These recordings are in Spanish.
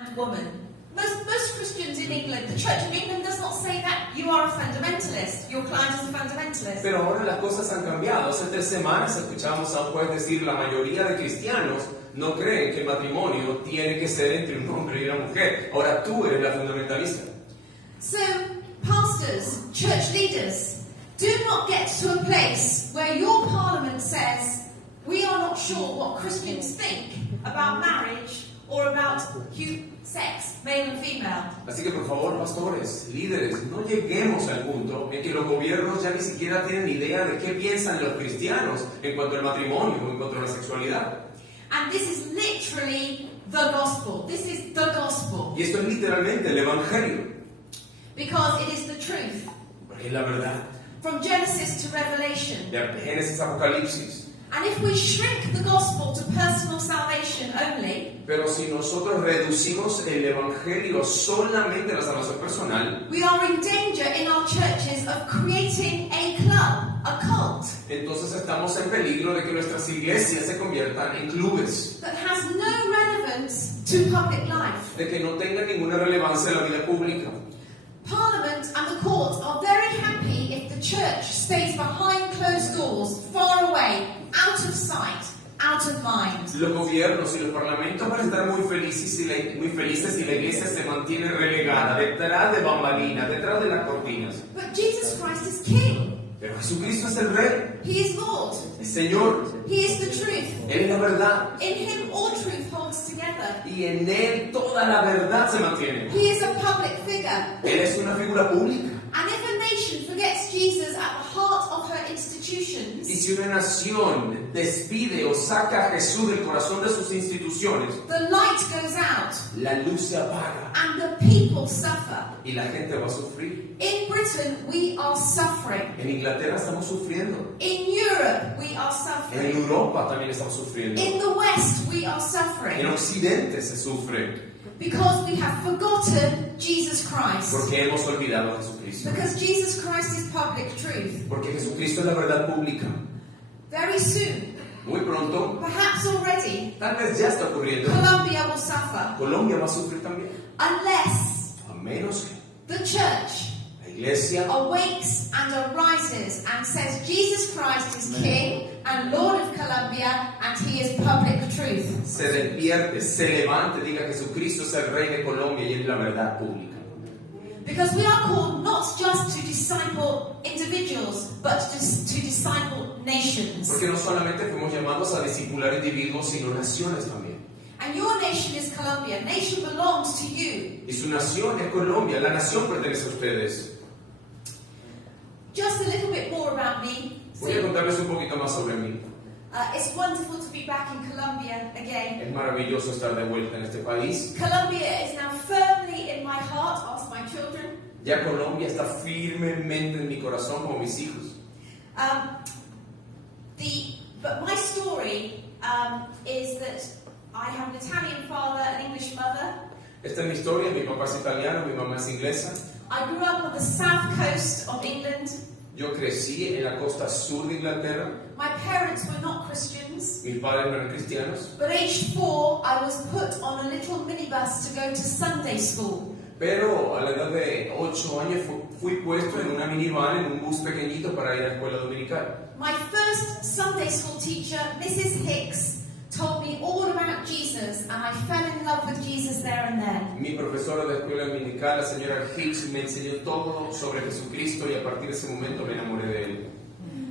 and woman. Most Christians in England, the Church of England does not say that you are a fundamentalist, your client is a fundamentalist. Pero ahora las cosas han cambiado. Hace 3 semanas escuchamos a un juez decir la mayoría de cristianos no creen que el matrimonio tiene que ser entre un hombre y una mujer. Ahora tú eres la fundamentalista. So, pastors, church leaders, do not get to a place where your parliament says, we are not sure what Christians think about marriage or about sex, male and female. Así que por favor, pastores, líderes, no lleguemos al punto en que los gobiernos ya ni siquiera tienen idea de qué piensan los cristianos en cuanto al matrimonio o en cuanto a la sexualidad. And this is literally the gospel. This is the gospel. Y esto es literalmente el evangelio. Because it is the truth. Porque es la verdad. From Genesis to Revelation. De Génesis a Apocalipsis. And if we shrink the gospel to personal salvation only, pero si nosotros reducimos el evangelio solamente a la salvación personal, we are in danger in our churches of creating a club, a cult, entonces estamos en peligro de que nuestras iglesias se conviertan en clubes that has no relevance to public life. De que no tengan ninguna relevancia en la vida pública. Parliament and the court are very happy if the church stays behind closed doors, far away, out of sight, out of mind. Los gobiernos y los parlamentos van a estar muy felices si la iglesia se mantiene relegada, detrás de bambalinas, detrás de las cortinas. But Jesus Christ is King. Pero Jesucristo es el Rey. He is Lord. Es Señor. He is the truth. Él es la verdad. In Him all truth holds together. Y en Él toda la verdad se mantiene. He is a public figure. Él es una figura pública. And if a nation forgets Jesus at the heart of her institutions, y si una nación despide o saca a Jesús del corazón de sus instituciones, the light goes out. La luz se apaga. And the people suffer. Y la gente va a sufrir. In Britain we are suffering. En Inglaterra estamos sufriendo. In Europe we are suffering. En Europa también estamos sufriendo. In the West we are suffering. En Occidente se sufre. Because we have forgotten Jesus Christ. Porque hemos olvidado a Jesucristo. Because Jesus Christ is public truth. Porque Jesucristo es la verdad pública. Very soon, muy pronto, perhaps already, tal vez ya está ocurriendo, Colombia will suffer. Colombia va a sufrir también. Unless a menos que the church la iglesia awakes and arises and says Jesus Christ is King and Lord of Colombia and He is public truth. Se despierte, se levante, diga Jesucristo es el Rey de Colombia y es la verdad pública. Because we are called not just to disciple individuals, but to disciple nations. Porque no solamente fuimos llamados a discipular individuos, sino naciones también. And your nation is Colombia. Nation belongs to you. Y su nación es Colombia. La nación pertenece a ustedes. Just a little bit more about me. Voy a contarles un poquito más sobre mí. It's wonderful to be back in Colombia again. Es maravilloso estar de vuelta en este país. Colombia is now firmly in my heart. Ask my children. Ya Colombia está firmemente en mi corazón como mis hijos. But my story is that I have an Italian father, an English mother. Esta es mi historia. Mi papá es italiano, mi mamá es inglesa. I grew up on the south coast of England. Yo crecí en la costa sur de Inglaterra. My parents were not Christians. Mis padres no eran cristianos. But aged 4, I was put on a little minibus to go to Sunday school. Pero a la edad de 8 años fui puesto en una minivan, en un bus pequeñito para ir a la escuela dominical. My first Sunday school teacher, Mrs. Hicks, told me all about Jesus, and I fell in love with Jesus there and then. Mi profesora de escuela dominical, la señora Hicks, me enseñó todo sobre Jesucristo y a partir de ese momento me enamoré de él.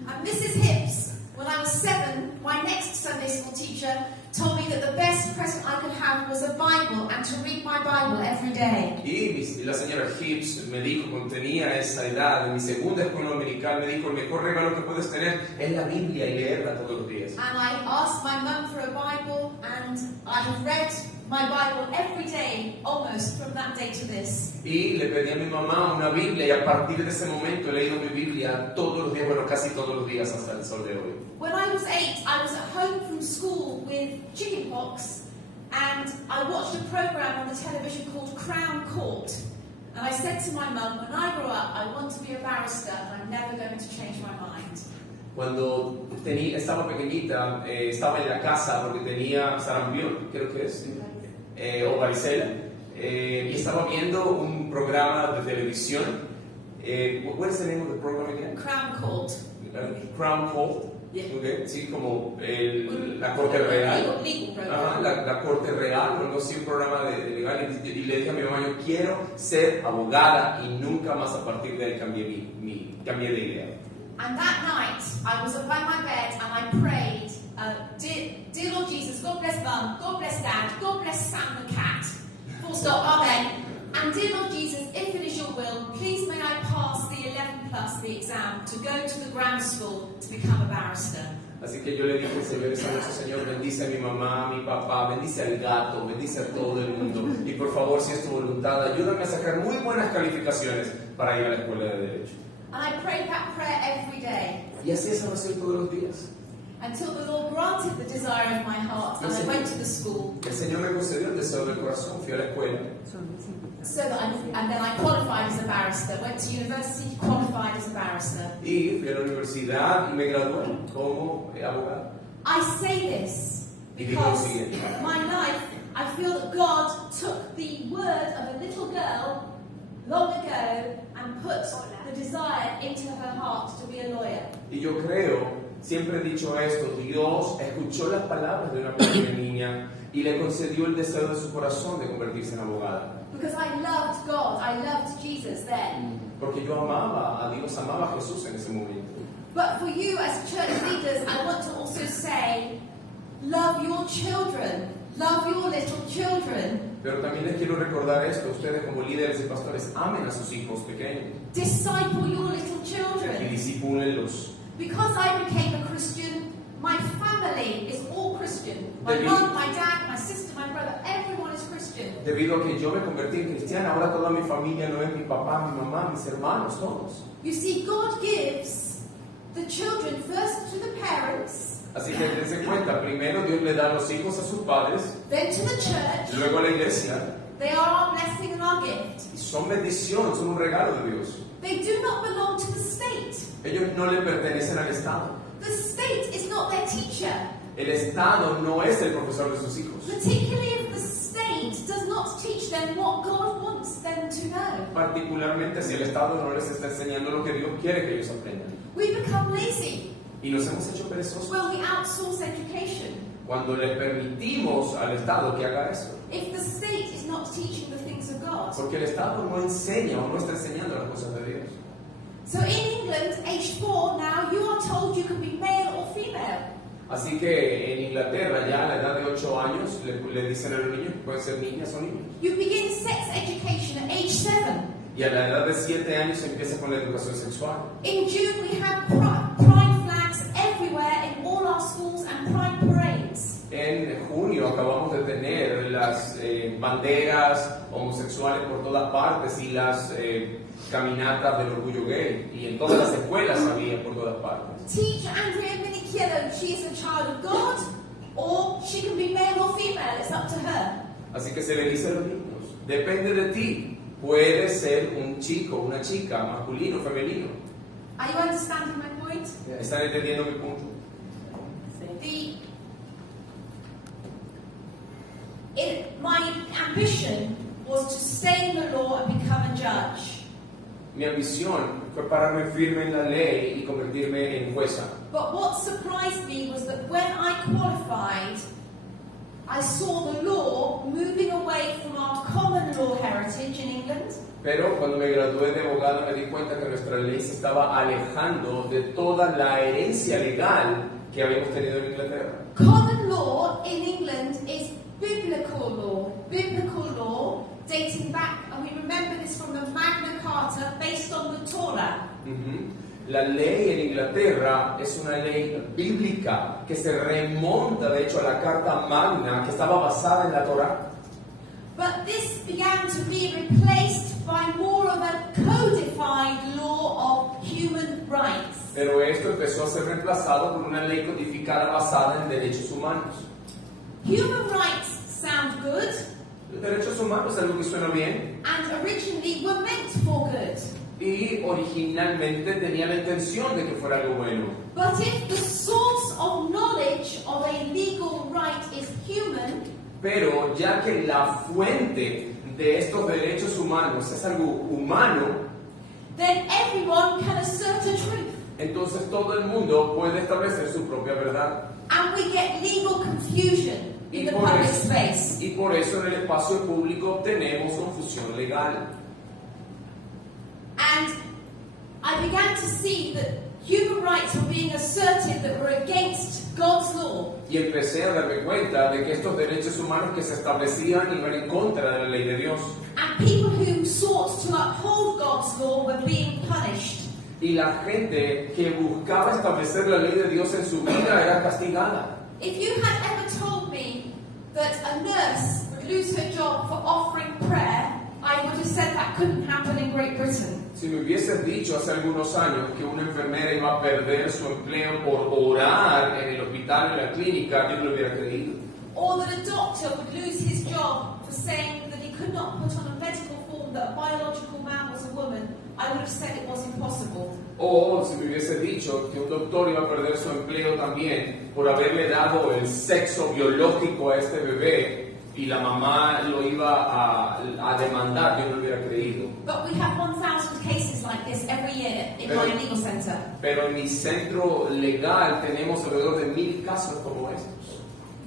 And Mrs. Hicks, when I was 7, my next Sunday school teacher told me that the best present I could have was a Bible and to read my Bible every day. Y la señora Hicks me dijo, cuando tenía esa edad, en mi segunda escuela dominical, me dijo, el mejor regalo que puedes tener es la Biblia y leerla todos los días. And I asked my mum for a Bible, and I have read my Bible every day, almost from that day to this. Y le pedí a mi mamá una Biblia y a partir de ese momento he leído mi Biblia todos los días, bueno, casi todos los días hasta el sol de hoy. When I was 8, I was at home from school with chickenpox, and I watched a program on the television called Crown Court. And I said to my mum, when I grow up, I want to be a barrister, and I'm never going to change my mind. Cuando estaba pequeñita, estaba en la casa porque tenía sarampión, creo que es, o varicela. y estaba viendo un programa de televisión. What is the name of the program again? Crown Court. Crown Court. Yeah. Okay. Sí, como la corte real. Legal Ajá, program. la corte real, o algo así, un programa de legal. Y le dije a mi mamá, yo quiero ser abogada y nunca más a partir de ahí cambié de idea. And that night, I was by my bed and I prayed, dear Lord Jesus, God bless Mum, God bless Dad, God bless Sam the cat. Full stop, amen. And dear Lord Jesus, if it is your will, please may I pass the 11 plus the exam to go to the grammar school to become a barrister. Así que yo le dije, Señor, esa noche, Señor, bendice a mi mamá, a mi papá, bendice al gato, bendice a todo el mundo. Y por favor, si es tu voluntad, ayúdame a sacar muy buenas calificaciones para ir a la escuela de Derecho. And I prayed that prayer every day Y así es oración todos los días. until the Lord granted the desire of my heart and I went to the school. El Señor me concedió el deseo del corazón, fui a la escuela. So that and then I qualified as a barrister, went to university, qualified as a barrister. Y fui a la universidad y me gradué como abogado. I say this because my life, I feel that God took the word of a little girl long ago and put the desire into her heart to be a lawyer. Y yo creo, siempre he dicho esto, Dios escuchó las palabras de una pequeña niña y le concedió el deseo de su corazón de convertirse en abogada. Because I loved God, I loved Jesus then. Porque yo amaba a Dios, amaba a Jesús en ese momento. But for you as church leaders, I want to also say, love your children, love your little children. Pero también les quiero recordar esto, ustedes como líderes y pastores, amen a sus hijos pequeños Disciple your little y children. disipúlenlos. Because I became a Christian, my family is all Christian. My mom, my dad, my sister, my brother, everyone is Christian. Debido a que yo me convertí en cristiana, ahora toda mi familia no es mi papá, mi mamá, mis hermanos, todos. You see, God gives the children first to the parents, Así que dense cuenta, primero Dios le da a los hijos a sus padres, then to the church. luego a la iglesia, They are our blessing and our gift. y son bendición, son un regalo de Dios. They do not belong to the state. Ellos no le pertenecen al Estado. The state is not their teacher. El Estado no es el profesor de sus hijos. Particularly if the state does not teach them what God wants them to know. Particularmente si el Estado no les está enseñando lo que Dios quiere que ellos aprendan. We become lazy Y nos hemos hecho perezosos when we outsource education. cuando le permitimos al Estado que haga eso. If the state is not teaching the things of God. Porque el Estado no enseña o no está enseñando las cosas de Dios. So in England, age 4 now, you are told you can be male or female. Así que en Inglaterra ya a la edad de 8 años le dicen a los niños que pueden ser niñas o niños. You begin sex education at age 7. Y a la edad de 7 años se empieza con la educación sexual. In June, we have pride flags everywhere in all our schools and pride parades. En junio acabamos de tener las banderas homosexuales por todas partes y las caminatas del orgullo gay. Y en todas las escuelas había por todas partes. Teach Andrea Minichiello she is a child of God, or she can be male or female, it's up to her. Así que se le dice a los niños, depende de ti. Puedes ser un chico, una chica, masculino, femenino. Are you understanding my point? ¿Están entendiendo mi punto? My ambition was to stay in the law and become a judge. Mi ambición fue pararme firme en la ley y convertirme en jueza. But what surprised me was that when I qualified, I saw the law moving away from our common law heritage in England. Pero cuando me gradué de abogado me di cuenta que nuestra ley se estaba alejando de toda la herencia legal que habíamos tenido en Inglaterra. Common law in England is biblical law dating back, and we remember this from the Magna Carta, based on the Torah. La ley en Inglaterra es una ley bíblica que se remonta de hecho a la Carta Magna que estaba basada en la Torah. But this began to be replaced by more of a codified law of human rights. Pero esto empezó a ser reemplazado por una ley codificada basada en derechos humanos. Human rights sound good. Los derechos humanos es algo que suena bien. And originally were meant for good. Y originalmente tenía la intención de que fuera algo bueno. But if the source of knowledge of a legal right is human, Pero ya que la fuente de estos derechos humanos es algo humano, then everyone can assert a truth. entonces todo el mundo puede establecer su propia verdad. And we get legal confusion in the public space. Y por eso en el espacio público tenemos confusión legal. And I began to see that human rights were being asserted that were against God's law. Y empecé a darme cuenta de que estos derechos humanos que se establecían iban en contra de la ley de Dios. And people who sought to uphold God's law were being punished. Y la gente que buscaba establecer la ley de Dios en su vida era castigada. If you had ever told me that a nurse would lose her job for offering prayer, I would have said that couldn't happen in Great Britain. Si me hubieses dicho hace algunos años que una enfermera iba a perder su empleo por orar en el hospital o en la clínica, yo no lo hubiera creído. Or that a doctor would lose his job for saying that he could not put on a medical form that a biological man was a woman, I would have said it was impossible. O si me hubiese dicho que un doctor iba a perder su empleo también por haberle dado el sexo biológico a este bebé y la mamá lo iba a demandar, yo no lo hubiera creído. But we have 1,000 cases like this every year in my legal center. Pero en mi centro legal tenemos alrededor de 1,000 casos como estos.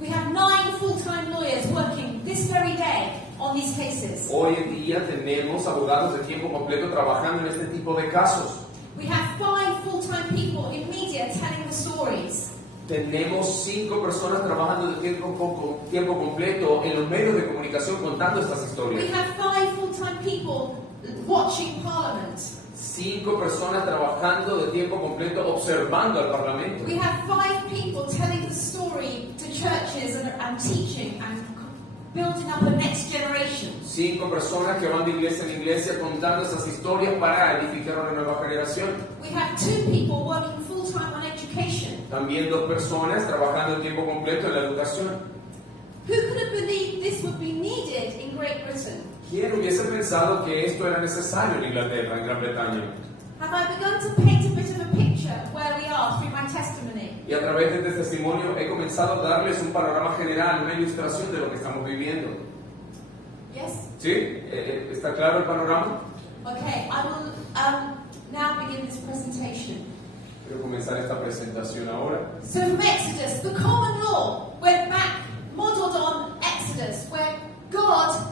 We have 9 full-time lawyers working this very day on these cases. Hoy en día tenemos abogados de tiempo completo trabajando en este tipo de casos. We have 5 full-time people in media telling the stories. Tenemos 5 personas trabajando de tiempo completo en los medios de comunicación contando estas We historias. have 5 full-time people watching Parliament. 5 personas trabajando de tiempo completo observando al Parlamento. We have 5 people telling the story to churches and teaching and building up a next generation. 5 personas que van de iglesia en iglesia contando esas historias para edificar una nueva generación. We have 2 people working full-time on education. También 2 personas trabajando de tiempo completo en la educación. Who could have believed this would be needed in Great Britain? ¿Quién hubiese pensado que esto era necesario en Inglaterra, en Gran Bretaña? Have I begun to paint a bit of a picture of where we are through my testimony? Y a través de este testimonio he comenzado a darles un panorama general, una ilustración de lo que estamos viviendo. Yes? ¿Sí? ¿Está claro el panorama? Okay, I will now begin this presentation. Quiero comenzar esta presentación ahora. So from Exodus, the common law went back, modeled on Exodus, where God,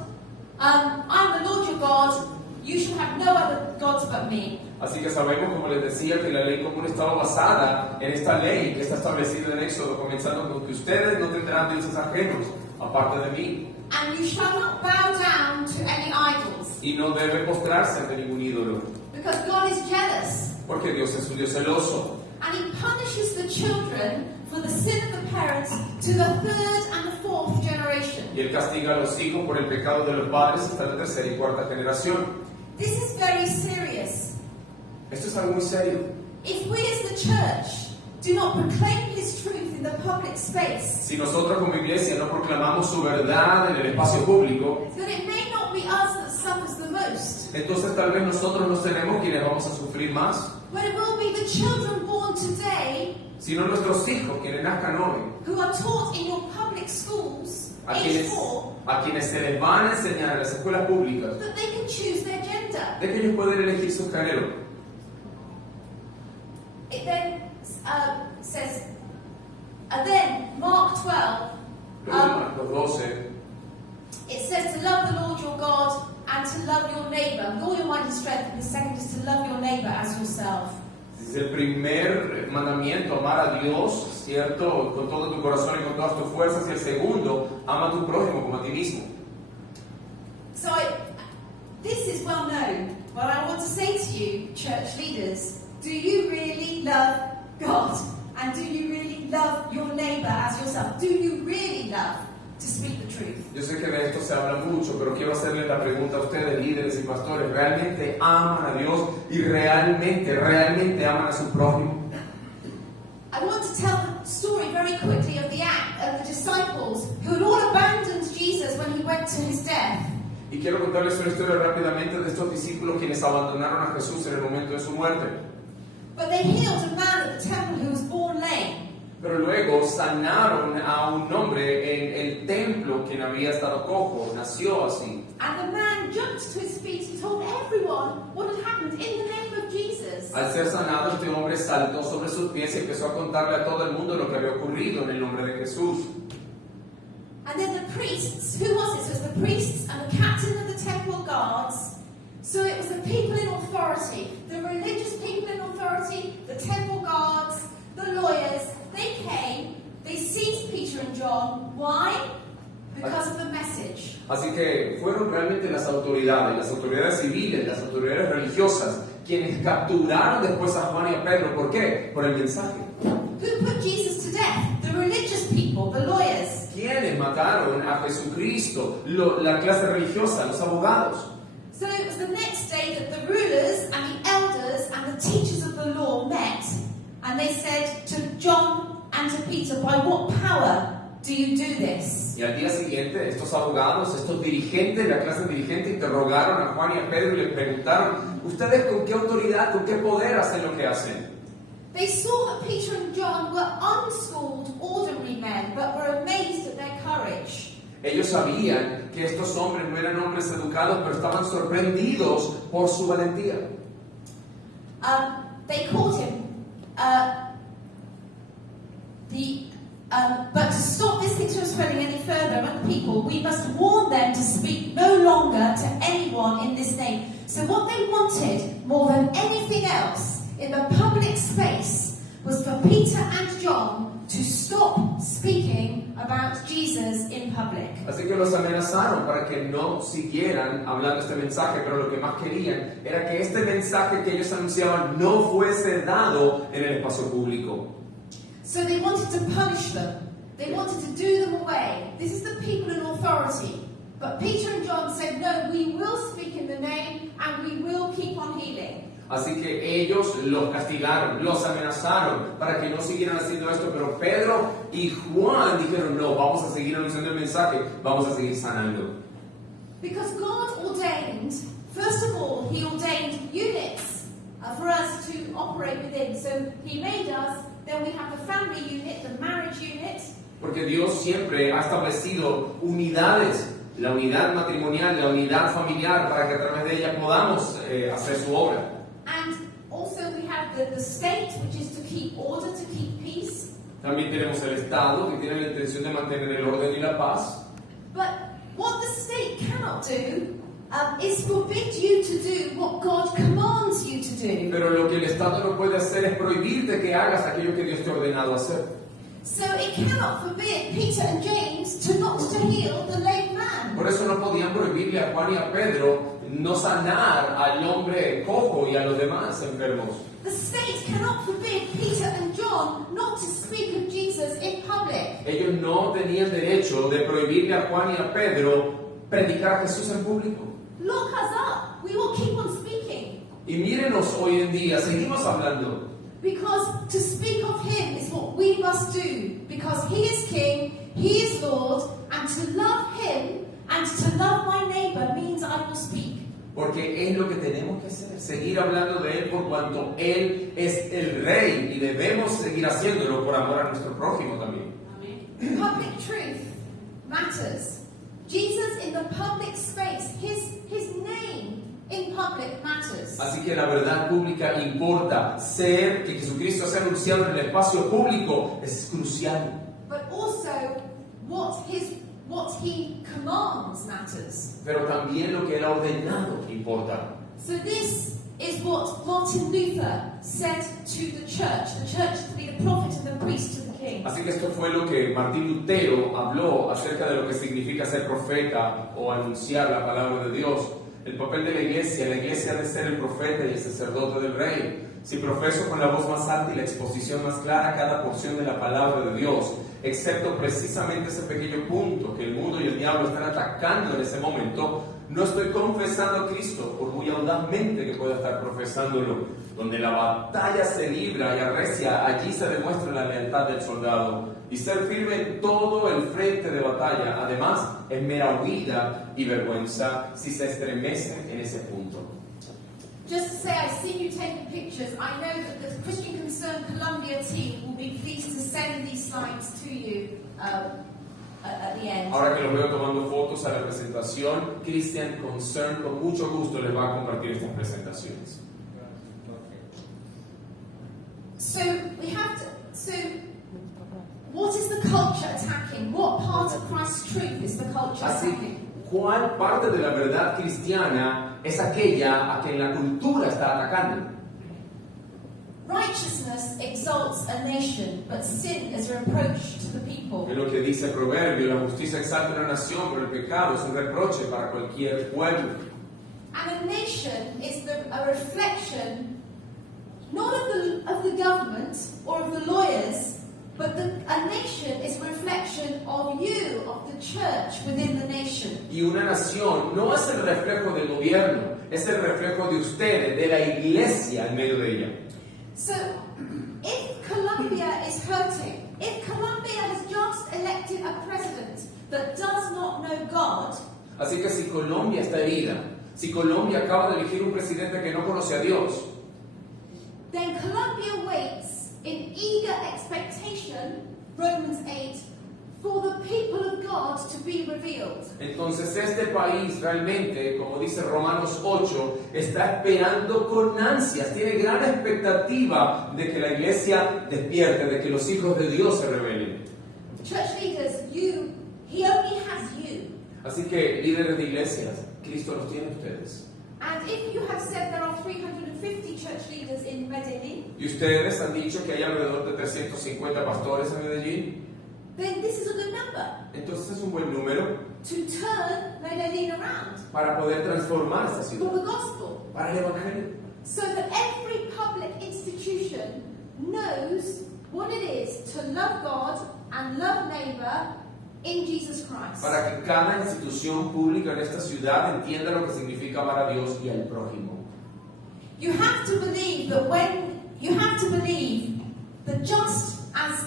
I'm the Lord your God, you shall have no other gods but me. Así que sabemos, como les decía, que la ley común estaba basada en esta ley que está establecida en Éxodo, comenzando con que ustedes no tendrán dioses ajenos, aparte de mí. And you shall not bow down to any idols, Y no debe postrarse ante ningún ídolo, because God is jealous. porque Dios es un Dios celoso. And he punishes the children for the sin of the parents to the 3rd and the 4th generation. Y Él castiga a los hijos por el pecado de los padres hasta la 3ª y 4ª generación. This is very serious. Esto es algo muy serio. If we as the church do not proclaim his truth in the public space, Si nosotros como iglesia no proclamamos su verdad en el espacio público, then it may not be us that suffers the most, entonces tal vez nosotros no seremos quienes vamos a sufrir más, but it will be the children born today sino nuestros hijos quienes nazcan hoy, who are taught in your public schools, a age quienes, 4, a quienes se les van a enseñar en las escuelas públicas that they can choose their gender. de que ellos pueden elegir su género. It then says, then Mark 12, Luego, Marcos 12, it says to love the Lord your God and to love your neighbor with all your might and strength. And the second is to love your neighbor as yourself. es el primer mandamiento, amar a Dios, ¿cierto? Con todo tu corazón y con todas tus fuerzas. Y el segundo, ama a tu prójimo como a ti mismo. So this is well known, but I want to say to you, church leaders, do you really love God? And do you really love your neighbor as yourself? Do you really love to speak the truth? Yo sé que de esto se habla mucho, pero quiero hacerle la pregunta a ustedes, líderes y pastores. ¿Realmente aman a Dios y realmente aman a su prójimo? I want to tell the story very quickly of the disciples who had all abandoned Jesus when he went to his death. Y quiero contarles una historia rápidamente de estos discípulos quienes abandonaron a Jesús en el momento de su muerte. But they healed a man at the temple who was born lame. Pero luego sanaron a un hombre en el templo quien había estado cojo, nació así. And the man jumped to his feet and told everyone what had happened in the name of Jesus. Al ser sanado, este hombre saltó sobre sus pies y empezó a contarle a todo el mundo lo que había ocurrido en el nombre de Jesús. And then the priests, who was it? So it was the priests and the captain of the temple guards. So it was the people in authority, the religious people in authority, the temple guards, the lawyers. They came, they seized Peter and John. Why? Because of the message. Así que fueron realmente las autoridades civiles, las autoridades religiosas, quienes capturaron después a Juan y a Pedro. ¿Por qué? Por el mensaje. Who put Jesus to death? The religious people, the lawyers. ¿Quiénes mataron a Jesucristo? La clase religiosa, los abogados. So it was the next day that the rulers and the elders and the teachers of the law met, and they said to John and to Peter, by what power do you do this? Y al día siguiente, estos abogados, estos dirigentes, la clase dirigente, interrogaron a Juan y a Pedro y les preguntaron, ¿ustedes con qué autoridad, con qué poder hacen lo que hacen? They saw that Peter and John were unschooled, ordinary men, but were amazed at their courage. Ellos sabían que estos hombres no eran hombres educados, pero estaban sorprendidos por su valentía. They called him, but to stop this thing from spreading any further among the people, we must warn them to speak no longer to anyone in this name. So what they wanted more than anything else in the public space was for Peter and John to stop speaking about Jesus in public. Así que los amenazaron para que no siguieran hablando este mensaje, pero lo que más querían era que este mensaje que ellos anunciaban no fuese dado en el espacio público. So they wanted to punish them. They wanted to do them away. This is the people in authority. But Peter and John said, no, we will speak in the name and we will keep on healing. Así que ellos los castigaron, los amenazaron para que no siguieran haciendo esto, pero Pedro y Juan dijeron, no, vamos a seguir anunciando el mensaje, vamos a seguir sanando. Because God ordained, first of all, He ordained units for us to operate within. So He made us, then we have the family unit, the marriage unit. Porque Dios siempre ha establecido unidades, la unidad matrimonial, la unidad familiar, para que a través de ella podamos hacer su obra. And also we have the state, which is to keep order, to keep peace. También tenemos el Estado, que tiene la intención de mantener el orden y la paz. But what the state cannot do is forbid you to do what God commands you to do. Pero lo que el Estado no puede hacer es prohibirte que hagas aquello que Dios te ha ordenado hacer. So it cannot forbid Peter and James to not to heal the lame man. Por eso no podían prohibirle a Juan y a Pedro no sanar al hombre cojo y a los demás enfermos. The state cannot forbid Peter and John not to speak of Jesus in public. Ellos no tenían derecho de prohibirle a Juan y a Pedro predicar a Jesús en público. Look us up. We will keep on speaking. Y mírenos hoy en día, seguimos hablando. Because to speak of Him is what we must do. Because He is King, He is Lord, and to love Him and to love my neighbor means I will speak. Porque es lo que tenemos que hacer, seguir hablando de Él por cuanto Él es el Rey y debemos seguir haciéndolo por amor a nuestro prójimo también. Public truth matters. Jesus in the public space, His name in public matters. Así que la verdad pública importa. Que Jesucristo sea anunciado en el espacio público es crucial. But also what He commands matters. Pero también lo que Él ha ordenado importa. So this is what Martin Luther said to the church to be the prophet and the priest to the king. Así que esto fue lo que Martín Lutero habló acerca de lo que significa ser profeta o anunciar la palabra de Dios. El papel de la iglesia ha de ser el profeta y el sacerdote del rey. Si profeso con la voz más alta y la exposición más clara cada porción de la palabra de Dios, excepto precisamente ese pequeño punto que el mundo y el diablo están atacando en ese momento, no estoy confesando a Cristo, por muy audazmente que pueda estar profesándolo. Donde la batalla se libra y arrecia, allí se demuestra la lealtad del soldado. Y ser firme en todo el frente de batalla, además, es mera huida y vergüenza si se estremece en ese punto. Just to say, I've seen you taking pictures. I know that the Christian Concern Colombia team will be pleased to send these slides to you at the end. Ahora que los veo tomando fotos a la presentación, Cristian Concern con mucho gusto les va a compartir estas presentaciones. So we have to. So what is the culture attacking? What part of Christ's truth is the culture Así, attacking? ¿cuál parte de la verdad cristiana es aquella a quien la cultura está atacando? Righteousness exalts a nation, but sin is a reproach to the people. Es lo que dice el proverbio: la justicia exalta una nación, pero el pecado es un reproche para cualquier pueblo. And a nation is a reflection not of the government or of the lawyers, but a nation is a reflection of you, of the church within the nation. Y una nación no es el reflejo del gobierno, es el reflejo de ustedes, de la iglesia en medio de ella. So, if Colombia is hurting, if Colombia has just elected a president that does not know God, Así que si Colombia está herida, si Colombia acaba de elegir un presidente que no conoce a Dios, then Colombia waits in eager expectation, Romans 8, for the people of God to be revealed. entonces este país realmente, como dice Romanos 8, está esperando con ansias, tiene gran expectativa de que la iglesia despierte, de que los hijos de Dios se revelen. Church leaders, He only has you. Así que, líderes de iglesias, Cristo los tiene a ustedes. And if you have said there are 350 church leaders in Medellin, Y ustedes han dicho que hay alrededor de 350 pastores en Medellín, then this is a good number entonces es un buen número to turn Medellin around para poder transformar esta for ciudad, the gospel, para el evangelio. so that every public institution knows what it is to love God and love neighbor in Jesus Christ. Para que cada institución pública en esta ciudad entienda lo que significa amar a Dios y al prójimo. You have to believe that just as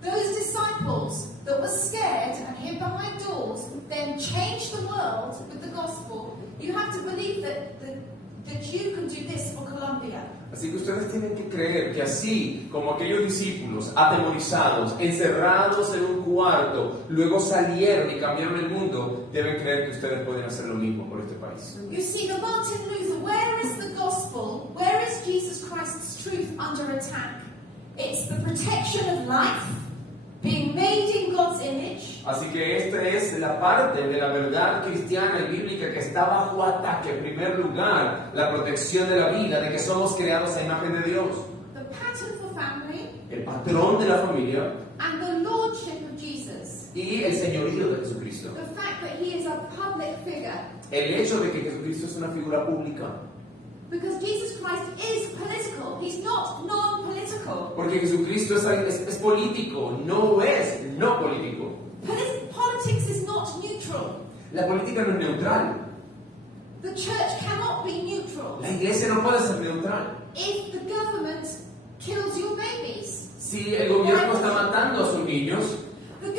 those disciples that were scared and hid behind doors then changed the world with the gospel, you have to believe that you can do this for Colombia. Así que ustedes tienen que creer que así como aquellos discípulos atemorizados, encerrados en un cuarto, luego salieron y cambiaron el mundo, deben creer que ustedes pueden hacer lo mismo por este país. You see, the Martin Luther, where is the gospel? Where is Jesus Christ's truth under attack? It's the protection of life, being made in God's image. Así que esta es la parte de la verdad cristiana y bíblica que está bajo ataque. En primer lugar, la protección de la vida, de que somos creados a imagen de Dios. The pattern for family, El patrón de la familia and the lordship of Jesus. y el señorío de Jesucristo. The fact that he is a public figure. El hecho de que Jesucristo es una figura pública. Because Jesus Christ is political. He's not non-political. Porque Jesucristo es político, no es no político. Politics is not neutral. La política no es neutral. The church cannot be neutral. La iglesia no puede ser neutral. If the government kills your babies, Si el gobierno está matando a sus niños, the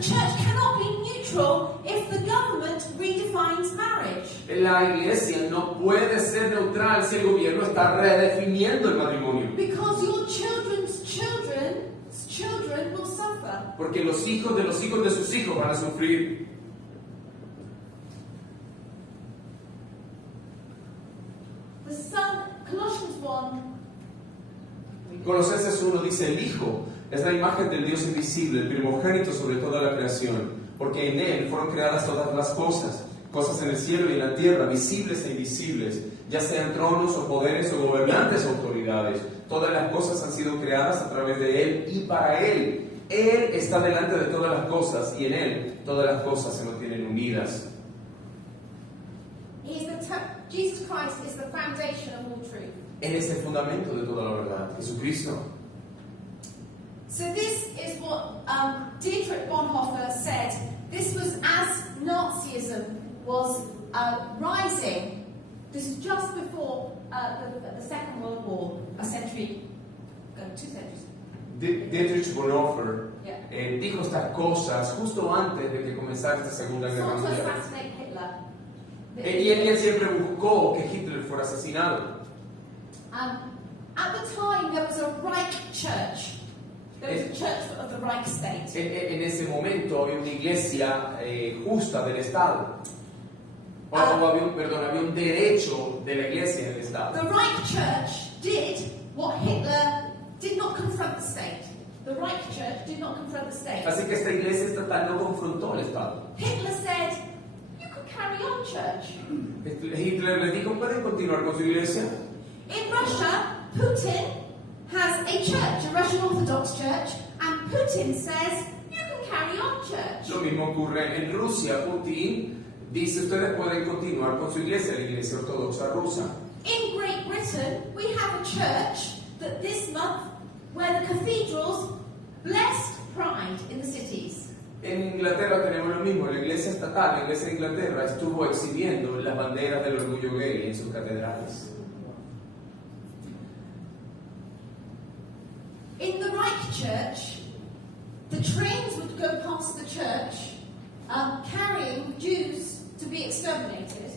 church cannot be neutral if the government redefines marriage. la iglesia no puede ser neutral si el gobierno está redefiniendo el matrimonio. Because your children's children will suffer. Porque los hijos de sus hijos van a sufrir. The Son, Colossians 1, Colosenses 1 dice: el Hijo es la imagen del Dios invisible, el primogénito sobre toda la creación, porque en Él fueron creadas todas las cosas, cosas en el cielo y en la tierra, visibles e invisibles, ya sean tronos o poderes o gobernantes o autoridades. Todas las cosas han sido creadas a través de Él y para Él. Él está delante de todas las cosas y en Él todas las cosas se mantienen unidas. Jesus Christ is the foundation of all truth. Él es el fundamento de toda la verdad, Jesucristo. So this is what Dietrich Bonhoeffer said. This was as Nazism was rising. This is just before the Second World War, a century, 2 centuries. Dietrich Bonhoeffer Yeah. dijo estas cosas justo antes de que comenzara esta Segunda Guerra Sought to Mundial. assassinate Hitler. Y él siempre buscó que Hitler fuera asesinado. At the time, there was a Reich church. There was a church of the Reich state. En ese momento había una iglesia justa del Estado. Había un derecho de la iglesia en el Estado. The Reich church did what Hitler did not confront the state. The Reich church did not confront the state. Así que esta iglesia estatal no confrontó al Estado. Hitler said, "You can carry on, church." Hitler les dijo, pueden continuar con su iglesia. In Russia, Putin has a church, a Russian Orthodox church, and Putin says, "You can carry on, church." Lo mismo ocurre en Rusia. Putin dice, ustedes pueden continuar con su iglesia, la iglesia ortodoxa rusa. In Great Britain, we have a church that this month, where the cathedrals blessed pride in the cities. En Inglaterra tenemos lo mismo. La iglesia estatal, la iglesia de Inglaterra, estuvo exhibiendo las banderas del orgullo gay en sus catedrales. In the Reich church, the trains would go past the church carrying Jews to be exterminated,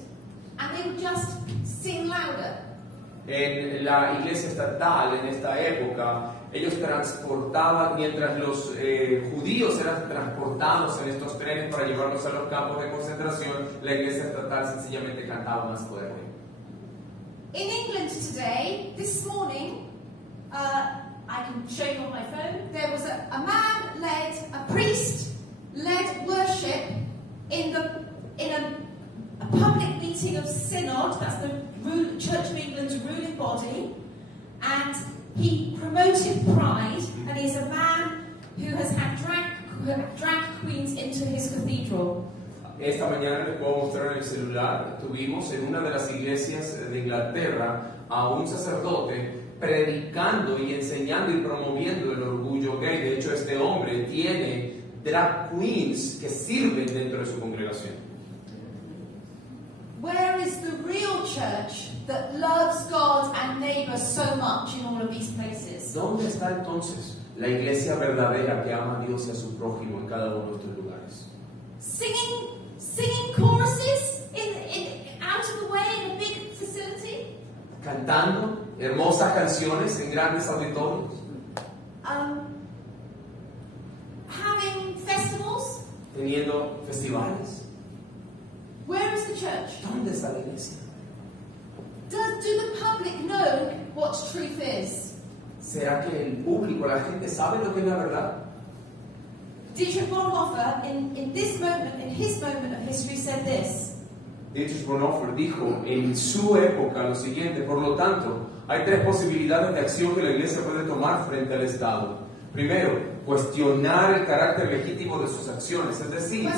and they would just sing louder. En la iglesia estatal, en esta época, ellos transportaban, mientras los judíos eran transportados en estos trenes para llevarlos a los campos de concentración, la iglesia estatal sencillamente cantaba más fuerte. In England today, this morning, I can show you on my phone, there was a priest led worship in a public meeting of synod, that's the Church of England's ruling body, and he promoted pride, and he's a man who has had drag queens into his cathedral. Esta mañana les puedo mostrar en el celular, tuvimos en una de las iglesias de Inglaterra a un sacerdote predicando y enseñando y promoviendo el orgullo gay. De hecho, este hombre tiene drag queens que sirven dentro de su congregación. Where is the real church that loves God and neighbor so much in all of these places? ¿Dónde está entonces la iglesia verdadera que ama a Dios y a su prójimo en cada uno de estos lugares? Singing choruses out of the way in a big facility? Cantando hermosas canciones en grandes auditorios. Having festivals? Teniendo festivales. Where is the church? ¿Dónde está la iglesia? Do the public know what truth is? ¿Será que el público, la gente sabe lo que es la verdad? Dietrich Bonhoeffer, in his moment of history, said this. Dietrich Bonhoeffer dijo en su época lo siguiente: por lo tanto, hay tres posibilidades de acción que la iglesia puede tomar frente al Estado. Primero, cuestionar el carácter legítimo de sus acciones, es decir,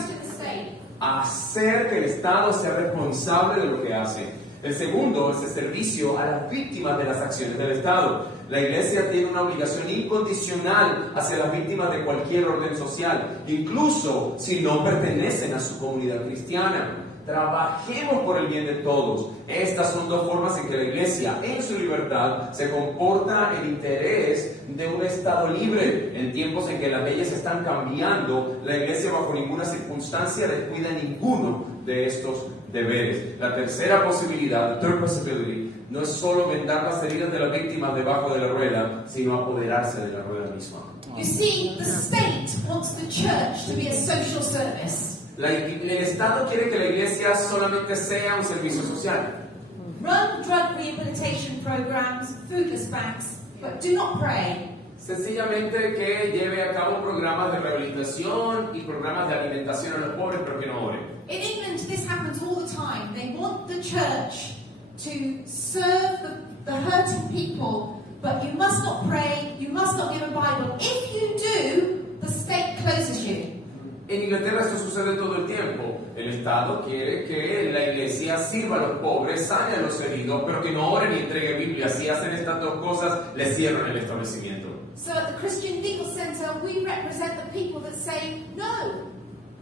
hacer que el Estado sea responsable de lo que hace. El segundo es el servicio a las víctimas de las acciones del Estado. La iglesia tiene una obligación incondicional hacia las víctimas de cualquier orden social, incluso si no pertenecen a su comunidad cristiana. Trabajemos por el bien de todos. Estas son dos formas en que la iglesia, en su libertad, se comporta en interés de un Estado libre. En tiempos en que las leyes están cambiando, la iglesia bajo ninguna circunstancia descuida ninguno de estos deberes. La tercera posibilidad, the third possibility, no es solo vendar las heridas de las víctimas debajo de la rueda, sino apoderarse de la rueda misma. You see, the state wants the church to be a social service. El Estado quiere que la iglesia solamente sea un servicio social. Run drug rehabilitation programs, foodless banks, but do not pray. Sencillamente que lleve a cabo programas de rehabilitación y programas de alimentación a los pobres, pero que no oren. In England, this happens all the time. They want the church to serve the hurting people, but you must not pray, you must not give a Bible. If you do, the state closes you. En Inglaterra esto sucede todo el tiempo. El Estado quiere que la iglesia sirva a los pobres, sane a los heridos, pero que no oren y entregue Biblia. Si hacen estas dos cosas, les cierran el establecimiento. So at the Christian Legal Center, we represent the people that say no,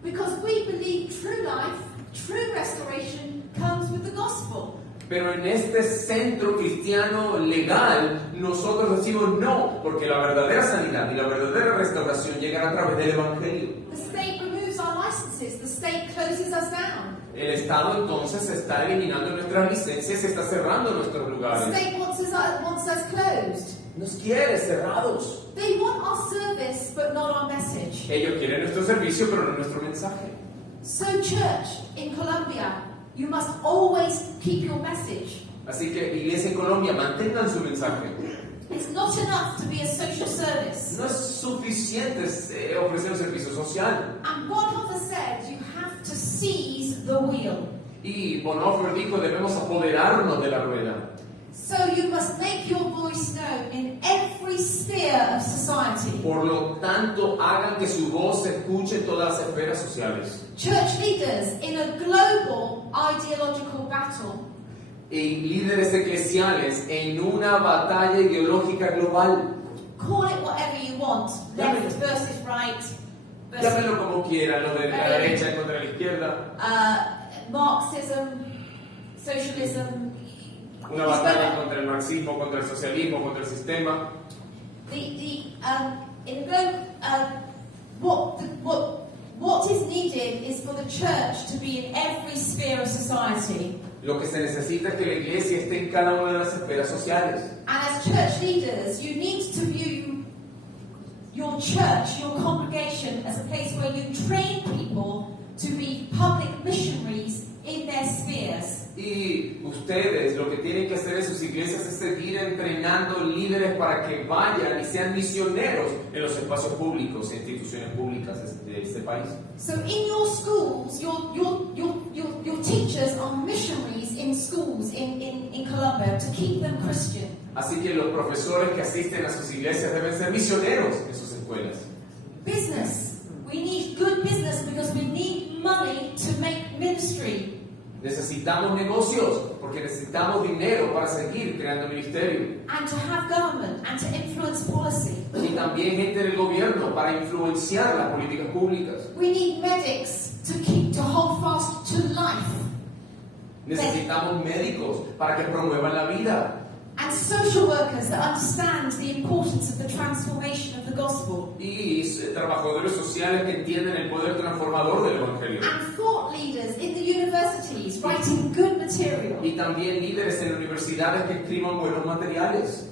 because we believe true life, true restoration comes with the gospel. Pero en este centro cristiano legal, nosotros decimos no, porque la verdadera sanidad y la verdadera restauración llegan a través del Evangelio. The state removes our licenses, the state closes us down. El Estado entonces está eliminando nuestras licencias y está cerrando nuestros The lugares. state wants us closed. Nos quiere cerrados. They want our service, but not our message. Ellos quieren nuestro servicio, pero no nuestro mensaje. So, church in Colombia, you must always keep your message. Así que, iglesia en Colombia, mantengan su mensaje. It's not enough to be a social service. No es suficiente ofrecer un servicio social. And Bonhoeffer said you have to seize the wheel. Y Bonhoeffer dijo, debemos apoderarnos de la rueda. So you must make your voice known in every sphere of society. Por lo tanto, hagan que su voz se escuche en todas las esferas sociales. Church leaders in a global ideological battle Y líderes eclesiales en una batalla ideológica global. call it whatever you want. Left versus right. Llámenlo como quieran, lo de la derecha contra la izquierda. Marxism, socialism. Una batalla contra el marxismo, contra el socialismo, contra el sistema. What is needed is for the church to be in every sphere of society. Lo que se necesita es que la iglesia esté en cada una de las esferas sociales. And as church leaders, you need to view your church, your congregation, as a place where you train people to be public missionaries in their spheres. Y ustedes lo que tienen que hacer en sus iglesias es seguir entrenando líderes para que vayan y sean misioneros en los espacios públicos e instituciones públicas de este país. So in your schools, your teachers are missionaries in schools in Colombia to keep them Christian. Así que los profesores que asisten a sus iglesias deben ser misioneros en sus escuelas. Business. We need good business because we need money to make ministry. Necesitamos negocios porque necesitamos dinero para seguir creando ministerio. And to have government and to influence policy. Y también gente del gobierno para influenciar las políticas públicas. We need medics to hold fast to life. Necesitamos médicos para que promuevan la vida. And social workers that understand the importance of the transformation of the gospel. Y trabajadores sociales que entienden el poder transformador del evangelio. And thought leaders in the universities writing good material. Y también líderes en universidades que escriban buenos materiales.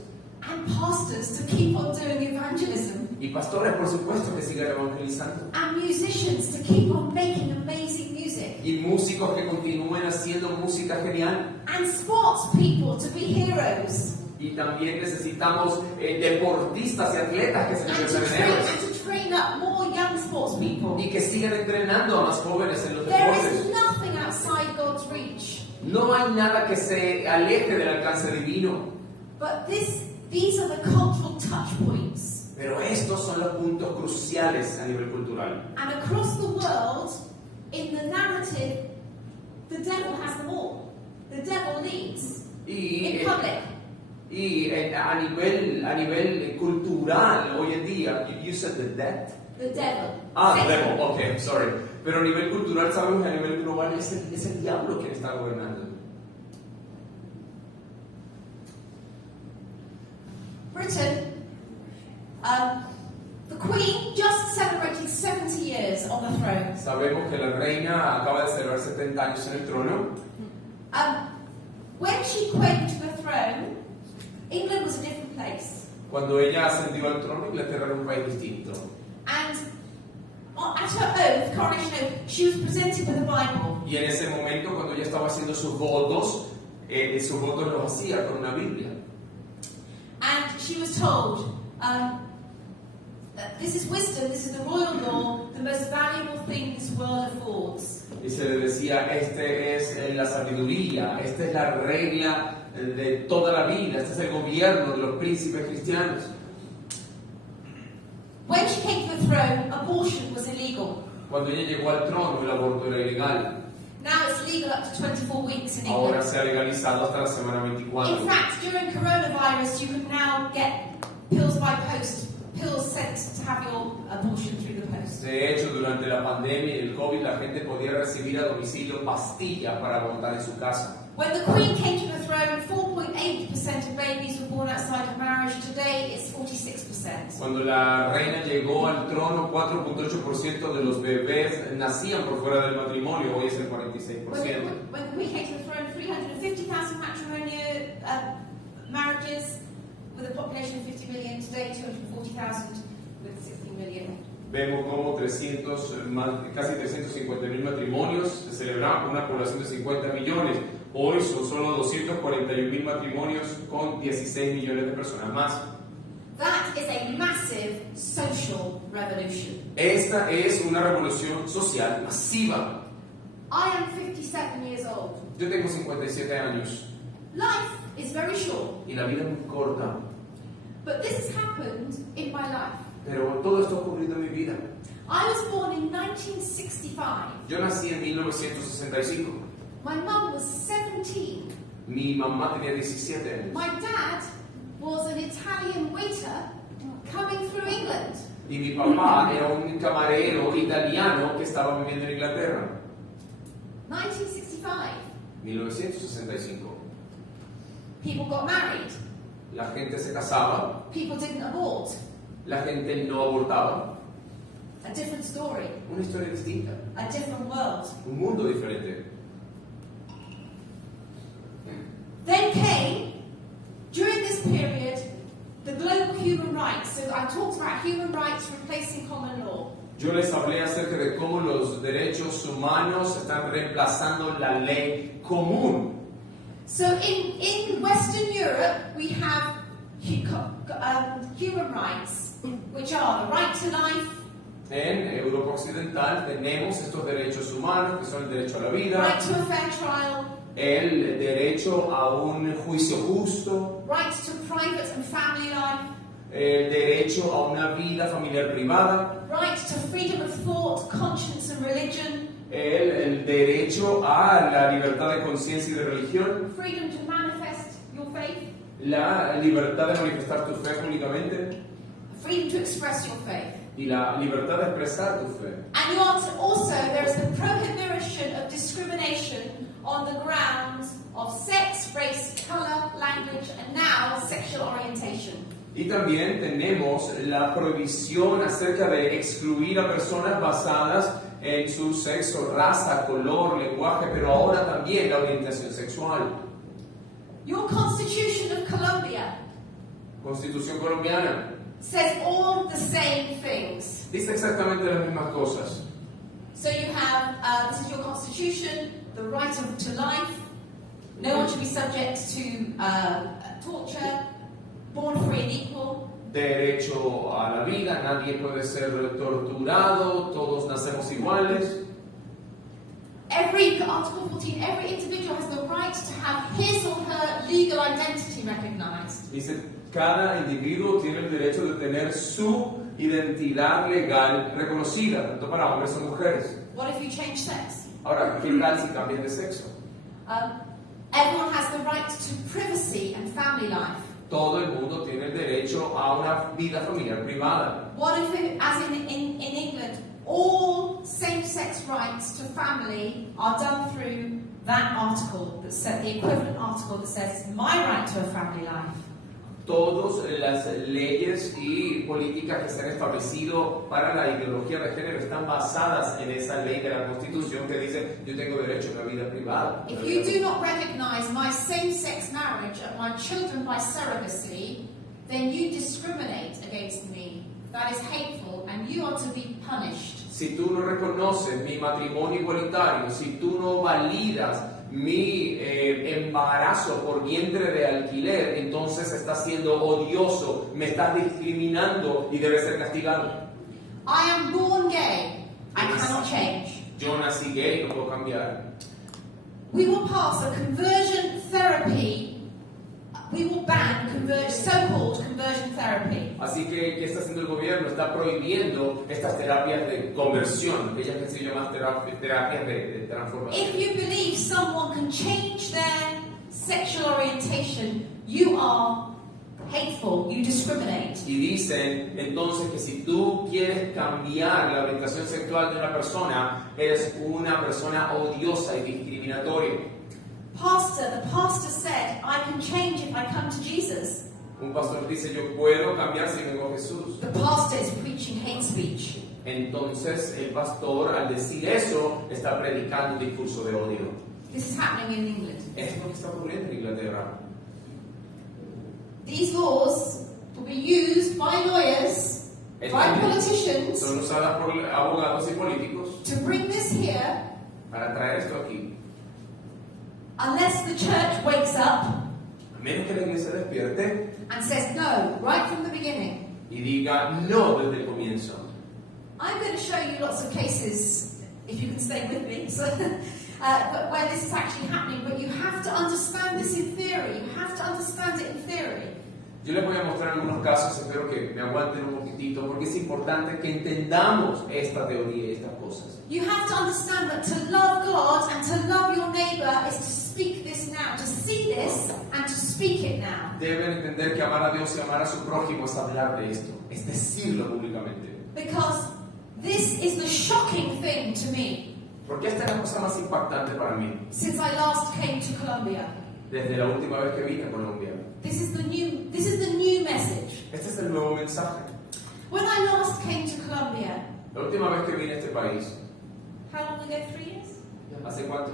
And pastors to keep on doing evangelism. Y pastores, por supuesto, que sigan evangelizando. And musicians to keep on making amazing music. Y músicos que continúen haciendo música genial. And sports people to be heroes. Y también necesitamos deportistas y atletas que se conviertan en héroes. And to train up more young sports people. Y que sigan entrenando a más jóvenes en los There deportes. is nothing outside God's reach. No hay nada que se aleje del alcance divino. But these are the cultural touch points. Pero estos son los puntos cruciales a nivel cultural. And across the world, in the narrative, the devil has them all. The devil leads in public. Y a nivel cultural hoy en día, you said the death. The devil. The devil, okay, sorry. Pero a nivel cultural sabemos que a nivel global es el diablo quien está gobernando. Britain, the Queen just celebrated 70 years on the throne. Sabemos que la reina acaba de celebrar 70 años en el trono. When she came to the throne, England was a different place. Cuando ella ascendió al trono, Inglaterra era un país distinto. And at her oath, coronation oath, she was presented with a Bible. Y en ese momento, cuando ella estaba haciendo sus votos los hacía con una Biblia. And she was told, this is wisdom, this is the royal law, the most valuable thing this world affords. Y se le decía, este es la sabiduría, esta es la regla de toda la vida, este es el gobierno de los príncipes cristianos. When she came to the throne, abortion was illegal. Cuando ella llegó al trono, el aborto era ilegal. Now it's legal up to 24 weeks in Ahora England. se ha legalizado hasta la semana 24. In fact, during coronavirus, you can now get pills by post, pills sent to have your abortion through the post. De hecho, durante la pandemia y el COVID, la gente podía recibir a domicilio pastillas para abortar en su casa. When the Queen came to the throne, 4.8% of babies were born outside of marriage, marriage today, it's 46%. Cuando la reina llegó al trono, 4.8% de los bebés nacían por fuera del matrimonio, hoy es el 46%. When we came to the throne, 350,000 matrimonial marriages with a population of 50 million. Today, 240,000 with 16 million. Vemos como casi 350.000 matrimonios se celebraban con una población de 50 millones. Hoy son solo 241.000 matrimonios con 16 millones de personas más. That is a massive social revolution. Esta es una revolución social masiva. I am 57 years old. Yo tengo 57 años Life is very short, y la vida es muy corta, but this has happened in my life. pero todo esto ha ocurrido en mi vida. I was born in 1965. Yo nací en 1965. My mum was 17. Mi mamá tenía 17 años. My dad was an Italian waiter coming through England. Y mi papá era un camarero italiano que estaba viviendo en Inglaterra. 1965. 1965. People got married. La gente se casaba, People didn't abort. la gente no abortaba. A different story. Una historia distinta, A different world. un mundo diferente. Then came, during this period, the global human rights. So I talked about human rights replacing common law. Yo les hablé acerca de cómo los derechos humanos están reemplazando la ley común. So in Western Europe, we have human rights, which are the right to life, En Europa Occidental tenemos estos derechos humanos, que son el derecho a la vida, right to a fair trial, el derecho a un juicio justo, right to private and family life, el derecho a una vida familiar privada, right to freedom of thought, conscience and religion, el derecho a la libertad de conciencia y de religión, freedom to manifest your faith, la libertad de manifestar tu fe públicamente freedom to express your faith. y la libertad de expresar tu fe. And you are to also, there is the prohibition of discrimination on the grounds of sex, race, colour, language, and now sexual orientation. Y también tenemos la prohibición acerca de excluir a personas basadas en su sexo, raza, color, lenguaje, pero ahora también la orientación sexual. Your Constitution of Colombia Constitución colombiana says all the same things. dice exactamente las mismas cosas. So you have, this is your Constitution, the right to life, no one should be subject to torture, born free and equal. Derecho a la vida, nadie puede ser torturado, todos nacemos iguales. Article 14, every individual has the right to have his or her legal identity recognized. Dice, cada individuo tiene el derecho de tener su identidad legal reconocida, tanto para hombres como mujeres. What if you change sex? Ahora, ¿qué tal si cambias de sexo? Everyone has the right to privacy and family life. Todo el mundo tiene el derecho a una vida familiar privada. What if, as in England, all same-sex rights to family are done through that article, that said, the equivalent article that says my right to a family life? Todas las leyes y políticas que se han establecido para la ideología de género están basadas en esa ley de la Constitución que dice yo tengo derecho a una vida privada. If you do not recognize my same-sex marriage and my children by surrogacy, then you discriminate against me. That is hateful and you are to be punished. Si tú no reconoces mi matrimonio igualitario, si tú no validas mi embarazo por vientre de alquiler, entonces estás siendo odioso, me estás discriminando y debes ser castigado. I am born gay. I cannot change. Yo nací gay, no puedo cambiar. We will pass a conversion therapy. We will ban so-called conversion therapy. Así que, ¿qué está haciendo el gobierno? Está prohibiendo estas terapias de conversión, ellas que se llaman terapias de transformación. If you believe someone can change their sexual orientation, you are hateful, you discriminate. Y dicen entonces que si tú quieres cambiar la orientación sexual de una persona, eres una persona odiosa y discriminatoria. The pastor said, I can change if I come to Jesus. Un pastor dice, yo puedo cambiar si vengo a Jesús. The pastor is preaching hate speech. Entonces el pastor, al decir eso, está predicando un discurso de odio. This is happening in England. Es lo que está ocurriendo en Inglaterra. These laws will be used by lawyers, by politicians, Son usadas por abogados y políticos to bring this here, para traer esto aquí. unless the church wakes up A menos que la iglesia despierte and says no, right from the beginning. y diga no desde el comienzo. I'm going to show you lots of cases, if you can stay with me, so, but where this is actually happening. But you have to understand this in theory. You have to understand it in theory. Yo les voy a mostrar algunos casos, espero que me aguanten un poquitito, porque es importante que entendamos esta teoría y estas cosas. You have to understand that to love God and to love your neighbor is to speak this now, to see this and to speak it now. Deben entender que amar a Dios y amar a su prójimo es hablar de esto, es decirlo públicamente. Because this is the shocking thing to me. Porque esta es la cosa más impactante para mí, Since I last came to Colombia, desde la última vez que vine a Colombia. this is the new message. Este es el nuevo mensaje. When I last came to Colombia, La última vez que vine a este país, how long ago? 3 years? ¿hace cuánto?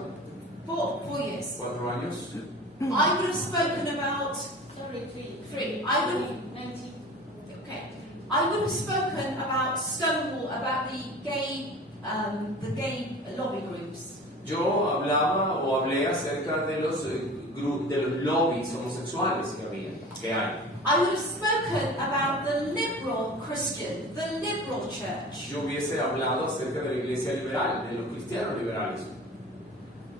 4 years. 4 años. I would have spoken about three. I would have spoken about Stonewall, about the gay lobby groups. Yo hablé acerca de los lobbies homosexuales que hay. I would have spoken about the liberal Christian, the liberal church. Yo hubiese hablado acerca de la iglesia liberal, de los cristianos liberales.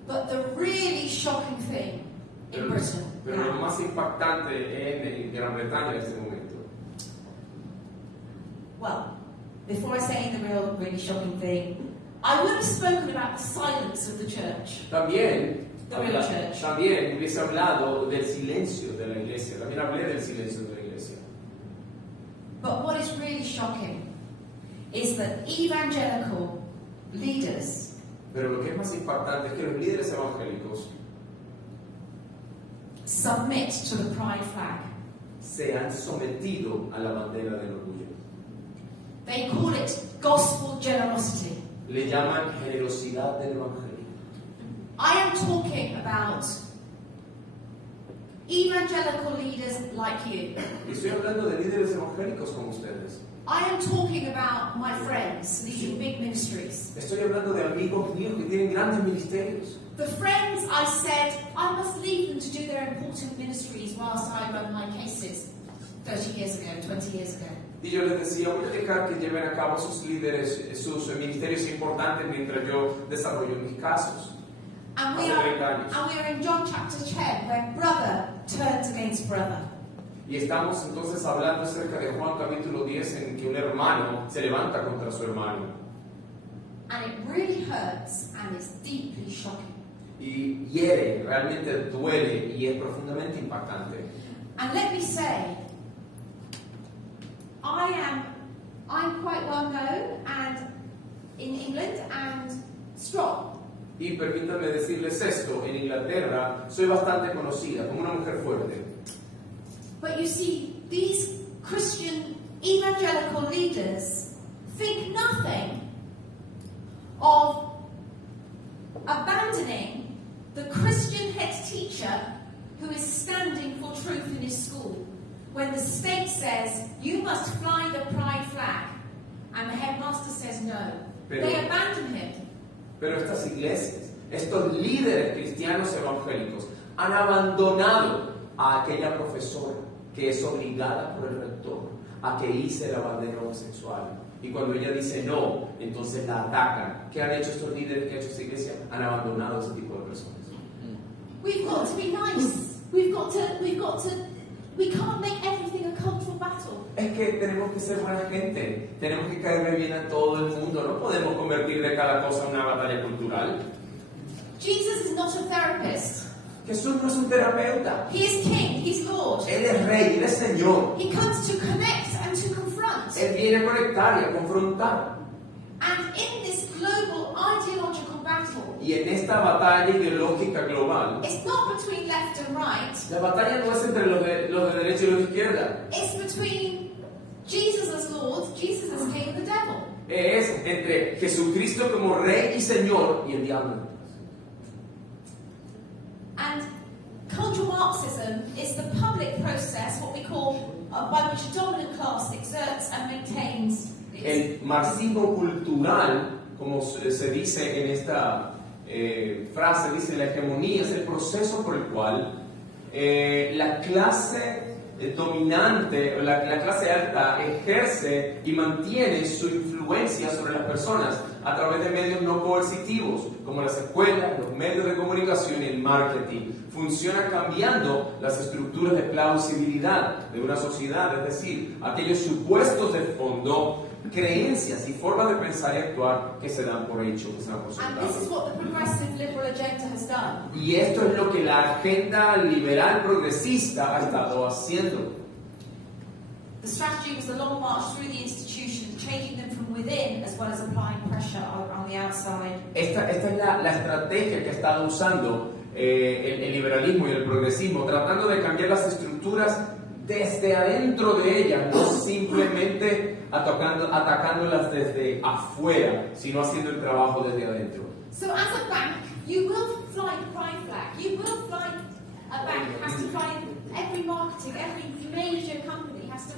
But the really shocking thing in Britain Pero lo más impactante en Gran Bretaña en este momento. Well, before I say the really shocking thing, I would have spoken about the silence of the church. También hubiese hablado del silencio de la iglesia. También hablé del silencio de la iglesia. But what is really shocking is that evangelical leaders Pero lo que es más impactante es que los líderes evangélicos submit to the pride flag. se han sometido a la bandera del orgullo. They call it gospel generosity. Le llaman generosidad del evangelio. I am talking about evangelical leaders like you. Y estoy hablando de líderes evangélicos como ustedes. I am talking about my friends leading big ministries. Estoy hablando de amigos míos que tienen grandes ministerios. The friends I said I must leave them to do their important ministries whilst I run my cases 30 years ago, 20 years ago. Y yo les decía, voy a dejar que lleven a cabo sus líderes, sus ministerios importantes mientras yo desarrollo mis casos. And we are in John chapter 10, where brother turns against brother. Y estamos entonces hablando acerca de Juan capítulo 10 en que un hermano se levanta contra su hermano. And it really hurts and is deeply shocking. Y hiere, realmente duele y es profundamente impactante. And let me say, I'm quite well known and in England and strong. Y permítanme decirles esto, en Inglaterra soy bastante conocida como una mujer fuerte. But you see, these Christian evangelical leaders think nothing of abandoning the Christian head teacher who is standing for truth in his school when the state says you must fly the pride flag and the headmaster says no. They abandon him. Pero estas iglesias, estos líderes cristianos evangélicos han abandonado a aquella profesora que es obligada por el rector a que hice la bandera homosexual. Y cuando ella dice no, entonces la atacan. ¿Qué han hecho estos líderes, qué ha hecho esta iglesia? Han abandonado a ese tipo de personas. We've got to be nice. We can't make everything a cultural battle. Es que tenemos que ser buena gente, tenemos que caerle bien a todo el mundo, no podemos convertir de cada cosa en una batalla cultural. Jesus is not a therapist. Jesús no es un terapeuta. He is king, he's Lord. Él es rey, Él es Señor. He comes to connect and to confront. Él viene a conectar y a confrontar. And in this global ideological battle. Y en esta batalla ideológica global, It's not between left and right. la batalla no es entre los de derecha y los de izquierda. It's between Jesus as Lord, Jesus as King, and the devil. Es entre Jesucristo como Rey y Señor y el diablo. And cultural Marxism is the public process, what we call, by which a dominant class exerts and maintains its. El marxismo cultural, como se dice en esta frase, dice la hegemonía, es el proceso por el cual la clase dominante, la clase alta, ejerce y mantiene su influencia sobre las personas a través de medios no coercitivos, como las escuelas, los medios de comunicación y el marketing. Funciona cambiando las estructuras de plausibilidad de una sociedad, es decir, aquellos supuestos de fondo, creencias y formas de pensar y actuar que se dan por hecho, que se dan por And sentado. this is what the progressive liberal agenda has done. Y esto es lo que la agenda liberal progresista ha estado haciendo. The strategy was the long march through the institution, changing them from within as well as applying pressure on the outside. Esta es la estrategia que ha estado usando el liberalismo y el progresismo, tratando de cambiar las estructuras desde adentro de ellas, no simplemente atacándolas desde afuera, sino haciendo el trabajo desde adentro. So as a bank, you will fly the pride flag. You will fly, a bank has to fly, every marketing, every major company has to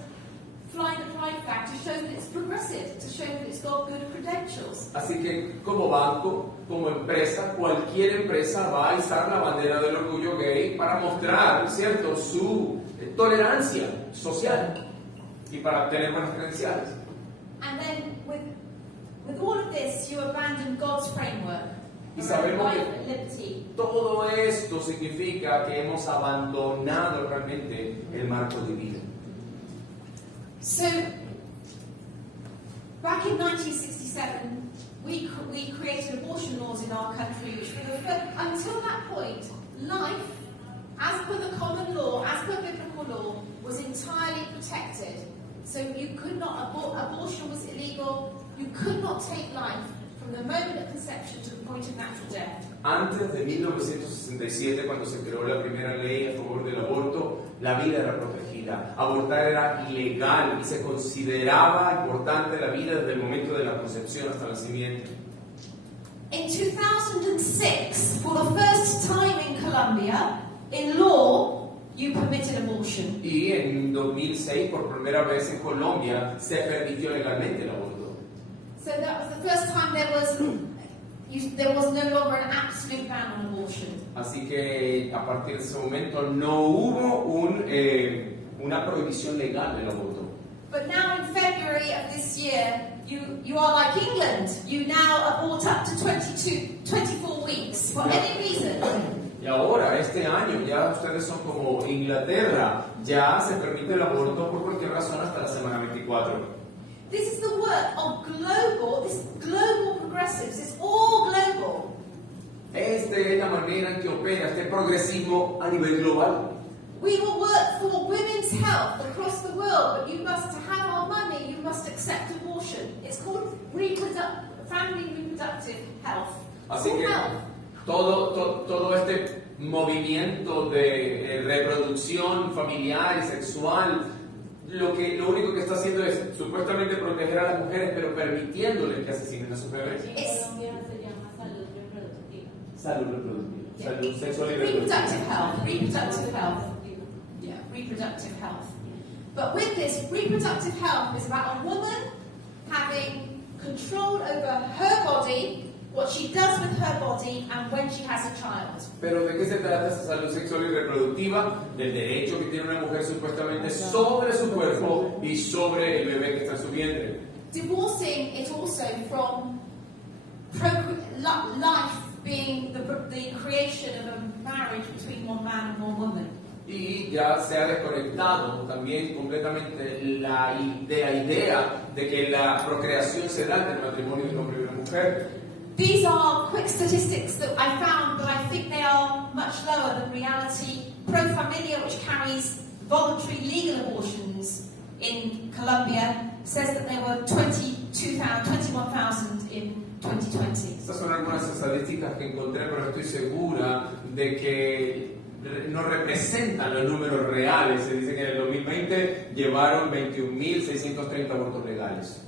fly the pride flag to show that it's progressive, to show that it's got good credentials. Así que como banco, como empresa, cualquier empresa va a izar la bandera del orgullo gay para mostrar, ¿cierto?, su tolerancia social y para obtener buenas credenciales. And then with all of this, you abandon God's framework. Y sabemos Life que and liberty. todo esto significa que hemos abandonado realmente el marco divino. So, back in 1967, we created abortion laws in our country, which were the first, until that point, life, as per the common law, as per biblical law, was entirely protected. So you could not, abortion was illegal, you could not take life from the moment of conception to the point of natural death. Antes de 1967, cuando se creó la primera ley a favor del aborto, la vida era protegida. Abortar era ilegal y se consideraba importante la vida desde el momento de la concepción hasta el nacimiento. In 2006, for the first time in Colombia, in law, you permitted abortion. Y en 2006, por primera vez en Colombia, se permitió legalmente el aborto. So that was the first time there was no longer an absolute ban on abortion. Así que a partir de ese momento no hubo una prohibición legal del aborto. But now in February of this year, you are like England. You now abort up to 24 weeks for any reason. Y ahora, este año, ya ustedes son como Inglaterra, ya se permite el aborto por cualquier razón hasta la semana 24. This is the work of global progressives. It's all global. Esta es la manera en que opera este progresismo a nivel global. We will work for women's health across the world, but you must have our money, you must accept abortion. It's called family reproductive health. Así It's que health. todo este movimiento de reproducción familiar y sexual, lo único que está haciendo es supuestamente proteger a las mujeres, pero permitiéndoles que asesinen a sus bebés. Colombia se llama salud reproductiva. Salud reproductiva, salud sexual y Reproductive reproductiva. health. Yeah, reproductive health. But with this, reproductive health is about a woman having control over her body, what she does with her body, and when she has a child. Pero ¿de qué se trata esa salud sexual y reproductiva? Del derecho que tiene una mujer supuestamente sobre su cuerpo y sobre el bebé que está en su vientre. Divorcing it also from life being the creation of a marriage between one man and one woman. Y ya se ha desconectado también completamente la idea de que la procreación se da entre el matrimonio de un hombre y una mujer. These are quick statistics that I found, but I think they are much lower than reality. Pro Familia, which carries voluntary legal abortions in Colombia, says that there were 21,000 in 2020. Estas son algunas estadísticas que encontré, pero estoy segura de que no representan los números reales. Se dice que en el 2020 llevaron 21.630 abortos legales.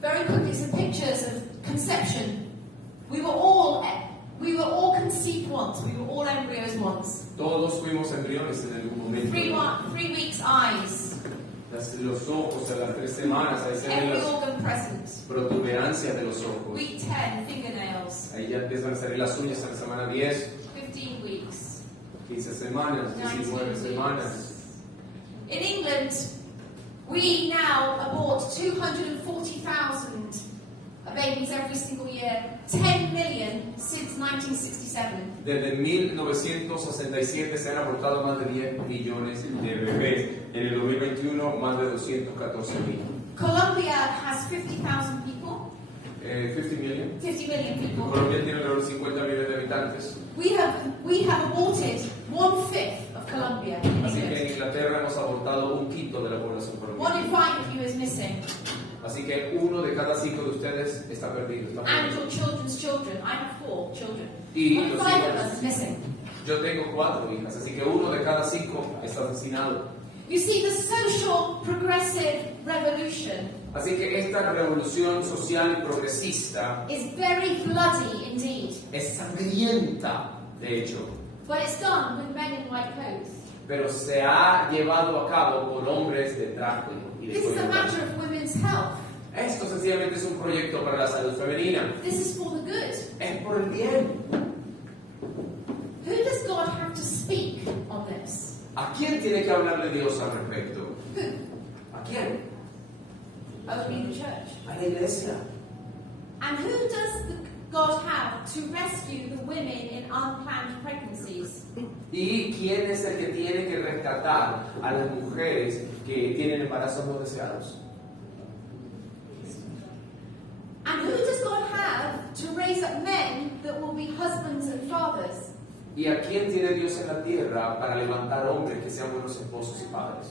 Very quickly, some pictures of conception. We were all conceived once. We were all embryos once. Todos fuimos embriones en algún momento. 3 weeks eyes. Los ojos a las 3 semanas, ahí se ven Every las organ present. protuberancias de los ojos. Week 10, fingernails. Ahí ya empiezan a salir las uñas en la semana 10, 15 weeks. 15 semanas, 19 semanas. In England, we now abort 240,000 babies every single year. 10 million since 1967. Desde 1967 se han abortado más de 10 millones de bebés. En el 2021, más de 214,000. Colombia has 50,000 people. 50 million. 50 million people. Colombia tiene alrededor de 50 millones de habitantes. We have aborted 1/5 of Colombia in Así que England. en Inglaterra hemos abortado 1/5 de la población 1 colombiana. in 5 of you is missing. Así que 1 de cada 5 de ustedes está perdido. Está And perdido. your children's children. I have 4 children. Y 1 in los 5 hijos. of us is missing. Yo tengo 4 hijas, así que 1 de cada 5 está asesinado. You see, the social progressive revolution Así que esta revolución social y progresista is very bloody indeed. es sangrienta, de hecho, But it's done with men in white clothes. pero se ha llevado a cabo por hombres de traje y de This is a cuello matter blanco. of women's health. Esto sencillamente es un proyecto para la salud femenina. This is for the good. Es por el bien. Who does God have to speak on this? ¿A quién tiene que hablarle Dios al respecto? Who? ¿A quién? Only the church. A la iglesia. And who does God have to rescue the women in unplanned pregnancies? ¿Y quién es el que tiene que rescatar a las mujeres que tienen embarazos no deseados? And who does God have to raise up men that will be husbands and fathers? ¿Y a quién tiene Dios en la tierra para levantar hombres que sean buenos esposos y padres?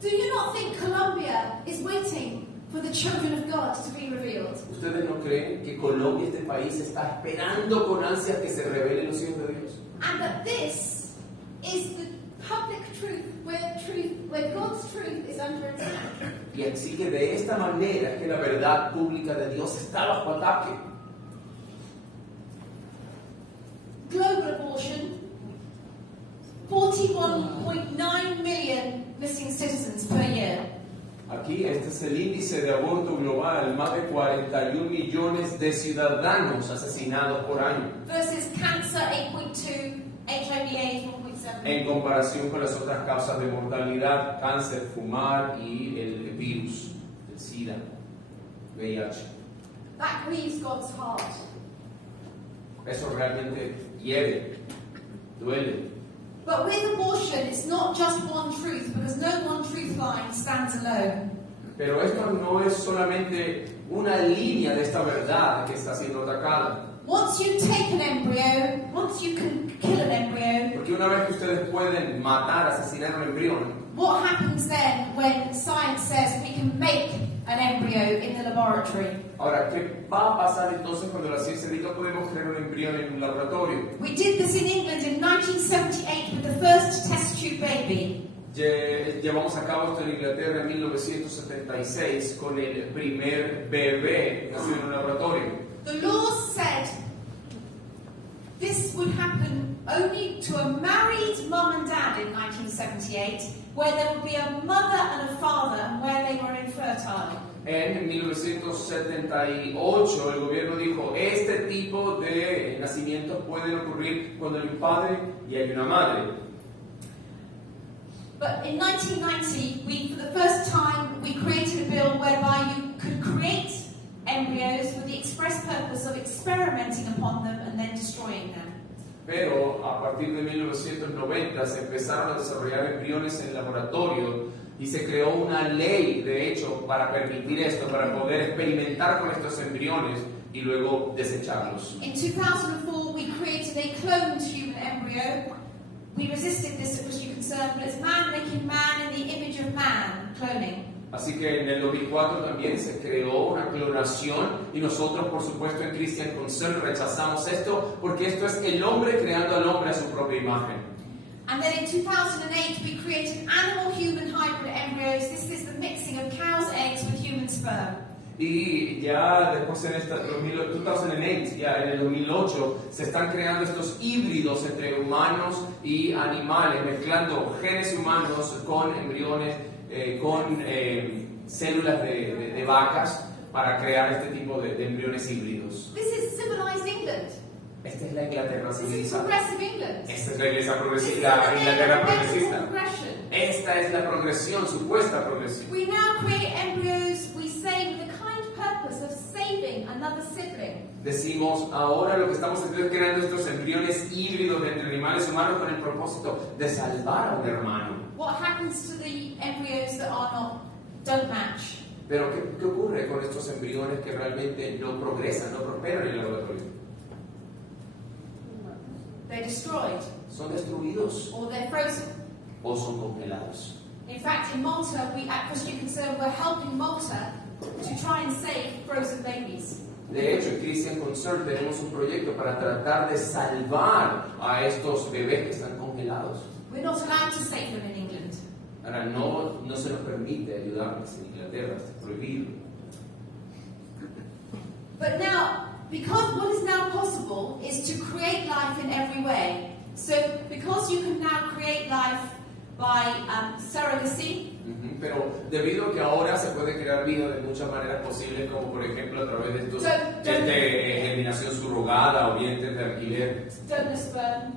Do you not think Colombia is waiting for the children of God to be revealed? ¿Ustedes no creen que Colombia, este país, está esperando con ansias que se revelen los hijos de Dios? And that this is the public truth where God's truth is under attack. Y así que de esta manera es que la verdad pública de Dios está bajo ataque. Global abortion, 41.9 million missing citizens per year. Aquí este es el índice de aborto global, más de 41 millones de ciudadanos asesinados por año, Versus cancer, 8.2, HIV/AIDS, 1.7. en comparación con las otras causas de mortalidad, cáncer, fumar y el virus, el SIDA, VIH. That grieves God's heart. Eso realmente hiere, duele. But with abortion, it's not just one truth, because no one truth line stands alone. Pero esto no es solamente una línea de esta verdad que está siendo atacada. Once you take an embryo, once you can kill an embryo, Porque una vez que ustedes pueden matar, asesinar un embrión, what happens then when science says we can make an embryo in the laboratory? ahora, ¿qué va a pasar entonces cuando la ciencia diga podemos crear un embrión en un laboratorio? We did this in England in 1978 with the first test tube baby. Llevamos a cabo esto en Inglaterra en 1976 con el primer bebé nacido en un laboratorio. The laws said this would happen only to a married mum and dad in 1978, where there would be a mother and a father and where they were infertile. En 1978 el gobierno dijo, este tipo de nacimientos pueden ocurrir cuando hay un padre y hay una madre. But in 1990, for the first time, we created a bill whereby you could create embryos with the express purpose of experimenting upon them and then destroying them. Pero a partir de 1990 se empezaron a desarrollar embriones en laboratorio y se creó una ley, de hecho, para permitir esto, para poder experimentar con estos embriones y luego desecharlos. In 2004, we created a cloned human embryo. We resisted this at Christian Concern, but it's man making man in the image of man, cloning. Así que en el 2004 también se creó una clonación y nosotros, por supuesto, en Cristian Concern rechazamos esto porque esto es el hombre creando al hombre a su propia imagen. And then in 2008 we created animal-human hybrid embryos. This is the mixing of cow's eggs with human sperm. Y ya después en esta 2008, ya en el 2008, se están creando estos híbridos entre humanos y animales, mezclando genes humanos con embriones, con células de vacas para crear este tipo de embriones híbridos. This is civilized England. Esta es la Inglaterra This is civilizada. progressive England. Esta es la iglesia This is progresista, la Inglaterra medical progresista. progression. Esta es la progresión, supuesta progresión. We now create embryos, we say, with the kind purpose of saving another sibling. Decimos, ahora lo que estamos haciendo es creando estos embriones híbridos entre animales humanos con el propósito de salvar a un hermano. What happens to the embryos that don't match? Pero ¿qué ocurre con estos embriones que realmente no progresan, no prosperan en el laboratorio? They're destroyed Son destruidos or they're frozen. o son congelados. In fact, in Malta, we at Cristian Concern, we're helping Malta to try and save frozen babies. De hecho, en Cristian Concern tenemos un proyecto para tratar de salvar a estos bebés que están congelados. We're not allowed to save them in England. Ahora, no se nos permite ayudarles en Inglaterra, está prohibido. But now, because what is now possible is to create life in every way. So, because you can now create life by surrogacy. Pero debido a que ahora se puede crear vida de muchas maneras posibles, como por ejemplo a través de estos de germinación subrogada o vientres de alquiler, Donor sperm.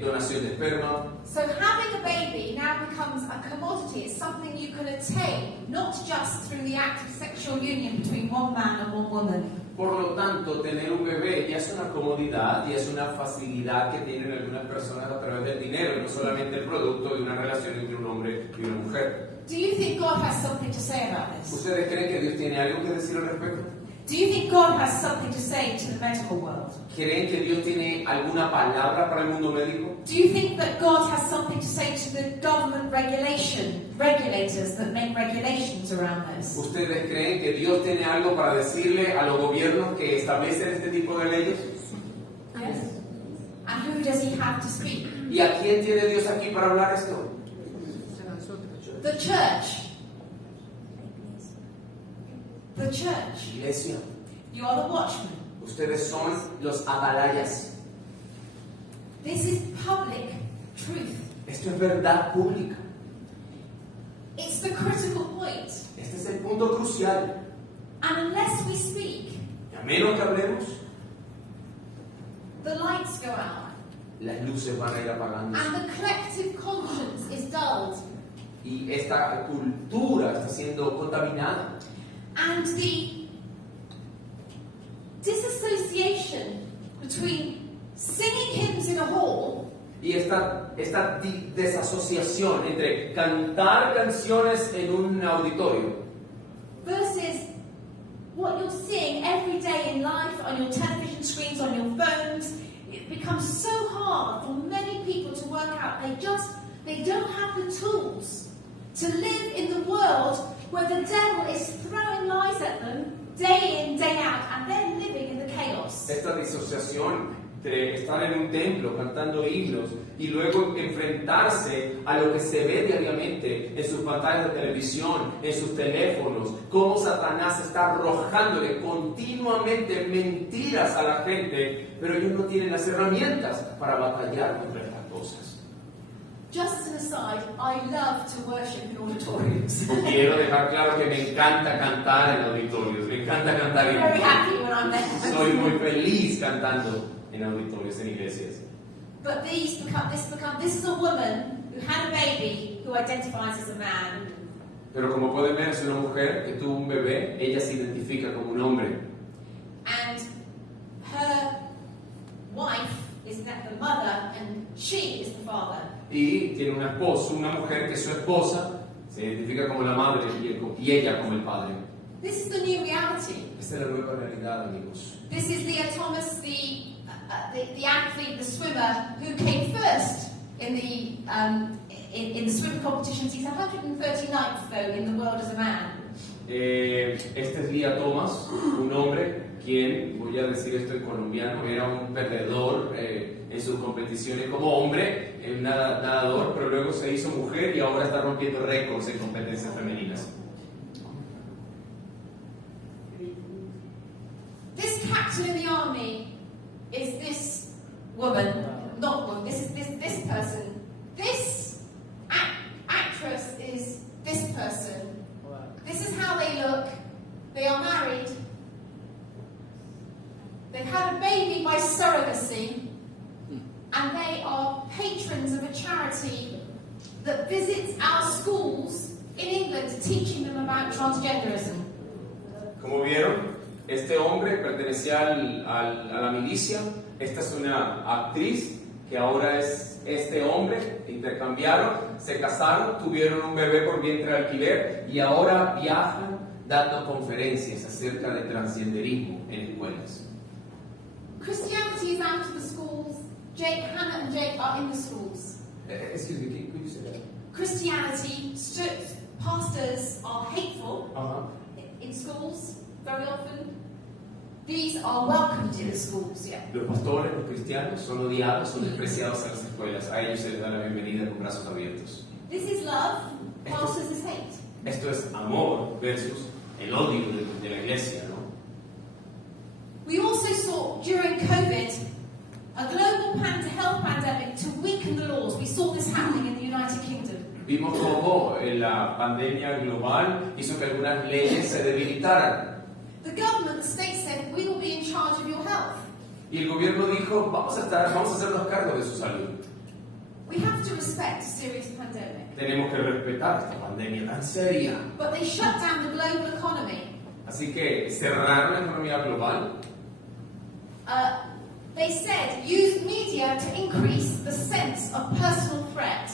Donación de esperma. So having a baby now becomes a commodity. It's something you can attain, not just through the act of sexual union between one man and one woman. Por lo tanto, tener un bebé ya es una comodidad y es una facilidad que tienen algunas personas a través del dinero, y no solamente el producto de una relación entre un hombre y una mujer. Do you think God has something to say about this? ¿Ustedes creen que Dios tiene algo que decir al respecto? Do you think God has something to say to the medical world? ¿Creen que Dios tiene alguna palabra para el mundo médico? Do you think that God has something to say to the government regulators that make regulations around this? ¿Ustedes creen que Dios tiene algo para decirle a los gobiernos que establecen este tipo de leyes? Yes. And who does he have to speak? ¿Y a quién tiene Dios aquí para hablar esto? The church. The church. Iglesia. You are the watchmen. Ustedes son los atalayas. This is public truth. Esto es verdad pública. It's the critical point. Este es el punto crucial. And unless we speak, Y a menos que hablemos, the lights go out. las luces van a ir apagándose. And the collective conscience is dulled. Y esta cultura está siendo contaminada. And the disassociation between singing hymns in a hall Y esta desasociación entre cantar canciones en un auditorio versus what you're seeing every day in life on your television screens, on your phones, it becomes so hard for many people to work out. They don't have the tools to live in the world where the devil is throwing lies at them day in, day out, and they're living in the chaos. esta disociación entre estar en un templo cantando himnos y luego enfrentarse a lo que se ve diariamente en sus pantallas de televisión, en sus teléfonos, cómo Satanás está arrojándole continuamente mentiras a la gente, pero ellos no tienen las herramientas para batallar contra estas cosas. Just as an aside, I love to worship in auditoriums. Quiero dejar claro que me encanta cantar en auditorios, me encanta cantar I'm en very happy when I'm there. Soy muy feliz cantando en auditorios, en iglesias. But this is a woman who had a baby who identifies as a man. Pero como pueden ver, es una mujer que tuvo un bebé, ella se identifica como un hombre. And her wife is the mother and she is the father. Y tiene una esposa, una mujer que es su esposa, se identifica como la madre y ella como el padre. This is the new reality. Esta es la nueva realidad, amigos. This is Leah Thomas, the athlete, the swimmer, who came first in in the swim competitions. He's 139th though in the world as a man. Este es Lía Thomas, un hombre quien, voy a decir esto en colombiano, era un perdedor en sus competiciones como hombre, en nadador, pero luego se hizo mujer y ahora está rompiendo récords en competencias femeninas. This captain in the army is this woman, not woman, this is this person. This actress is this person. This is how they look. They are married. They've had a baby by surrogacy, and they are patrons of a charity that visits our schools in England, teaching them about transgenderism. Como vieron, este hombre pertenecía a la milicia. Esta es una actriz que ahora es este hombre. Intercambiaron, se casaron, tuvieron un bebé por vientre de alquiler y ahora viajan dando conferencias acerca de transgenderismo en escuelas. Christianity is out of the schools. Hannah and Jake are in the schools. Excuse me, could you say that? Christianity, pastors are hateful in schools very often. These are welcomed in the schools, yeah. Los pastores, los cristianos, son odiados, son despreciados en las escuelas. A ellos se les da la bienvenida con brazos abiertos. This is love, pastors is hate. Esto es amor versus el odio de la iglesia, ¿no? We also saw during COVID a global health pandemic to weaken the laws. We saw this happening in the United Kingdom. Vimos cómo la pandemia global hizo que algunas leyes se debilitaran. The government, the state said, we will be in charge of your health. Y el gobierno dijo, vamos a hacernos cargo de su salud. We have to respect a serious pandemic. Tenemos que respetar esta pandemia tan seria. But they shut down the global economy. Así que cerraron la economía global. They said use media to increase the sense of personal threat.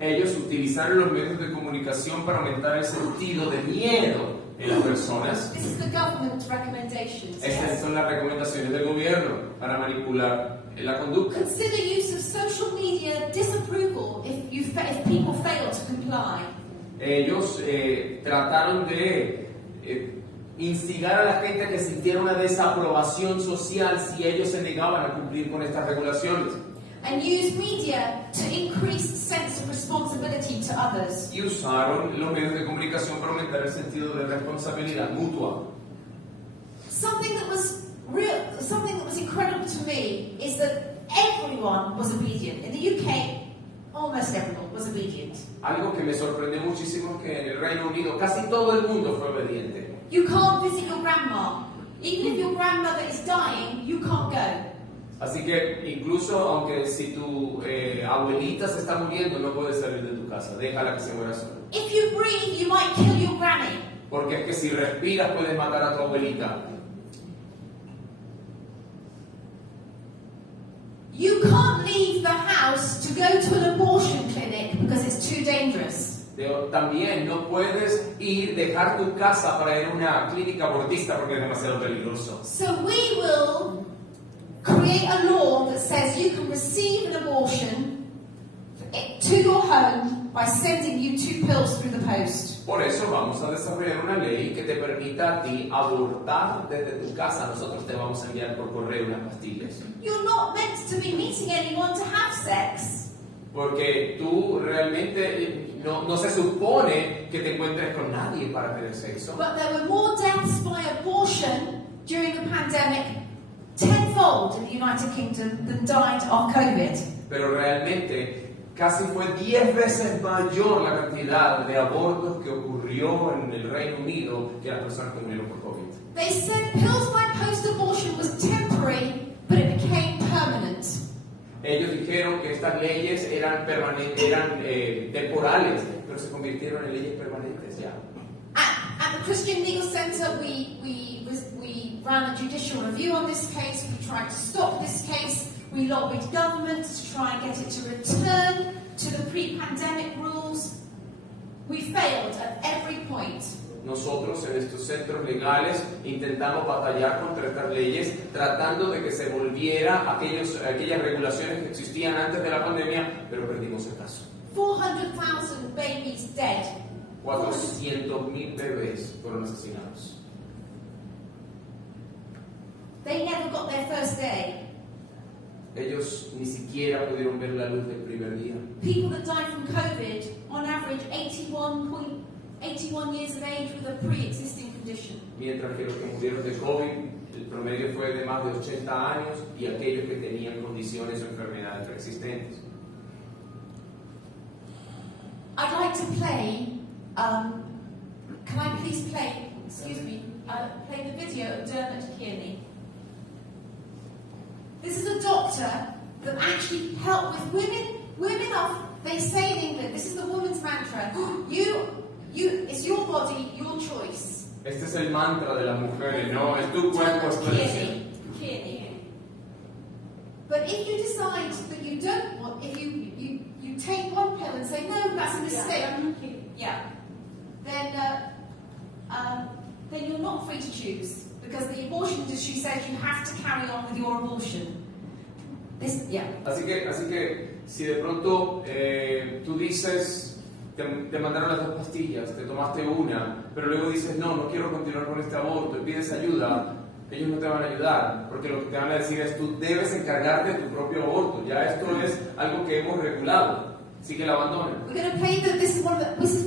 Ellos utilizaron los medios de comunicación para aumentar el sentido de miedo en las personas. This is the government's recommendations. Estas son las recomendaciones del gobierno para manipular la conducta. Consider use of social media disapproval if people fail to comply. Ellos trataron de instigar a la gente a que sintiera una desaprobación social si ellos se negaban a cumplir con estas regulaciones. And use media to increase the sense of responsibility to others. Y usaron los medios de comunicación para aumentar el sentido de responsabilidad mutua. Something that was incredible to me is that everyone was obedient. In the UK, almost everyone was obedient. Algo que me sorprendió muchísimo es que en el Reino Unido casi todo el mundo fue obediente. You can't visit your grandma. Even if your grandmother is dying, you can't go. Así que incluso aunque si tu abuelita se está muriendo, no puedes salir de tu casa, déjala que se muera sola. If you breathe, you might kill your granny. Porque es que si respiras puedes matar a tu abuelita. You can't leave the house to go to an abortion clinic because it's too dangerous. También no puedes dejar tu casa para ir a una clínica abortista porque es demasiado peligroso. So we will create a law that says you can receive an abortion to your home by sending you 2 pills through the post. Por eso vamos a desarrollar una ley que te permita a ti abortar desde tu casa. Nosotros te vamos a enviar por correo unas pastillas. You're not meant to be meeting anyone to have sex. Porque tú realmente no se supone que te encuentres con nadie para tener sexo. But there were more deaths by abortion during the pandemic, tenfold in the United Kingdom, than died of COVID. Pero realmente casi fue 10 veces mayor la cantidad de abortos que ocurrió en el Reino Unido que las personas que murieron por COVID. They said pills by post-abortion was temporary, but it became permanent. Ellos dijeron que estas leyes eran temporales, pero se convirtieron en leyes permanentes ya. At the Christian Legal Centre, we ran a judicial review on this case. We tried to stop this case. We lobbied government to try and get it to return to the pre-pandemic rules. We failed at every point. Nosotros en estos centros legales intentamos batallar contra estas leyes, tratando de que se volviera aquellas regulaciones que existían antes de la pandemia, pero perdimos el caso. 400,000 babies dead. 400.000 bebés fueron asesinados. They never got their first day. Ellos ni siquiera pudieron ver la luz del primer día. People that died from COVID, on average 81 years of age with a pre-existing condition. Mientras que los que murieron de COVID, el promedio fue de más de 80 años y aquellos que tenían condiciones o enfermedades preexistentes. I'd like to play, can I please play, play the video of Dermot Kearney. This is a doctor that actually helped with women. They say in England, this is the woman's mantra, it's your body, your choice. Este es el mantra de las mujeres, ¿no? Es tu cuerpo, es tu decisión. But if you decide that you don't want, if you take one pill and say, no, that's a mistake, then you're not free to choose. Because the abortion industry says you have to carry on with your abortion. Así que si de pronto tú dices, te mandaron las 2 pastillas, te tomaste una, pero luego dices, no quiero continuar con este aborto y pides ayuda, ellos no te van a ayudar, porque lo que te van a decir es, tú debes encargarte de tu propio aborto, ya esto es algo que hemos regulado, así que la abandonen. We're going to play this is one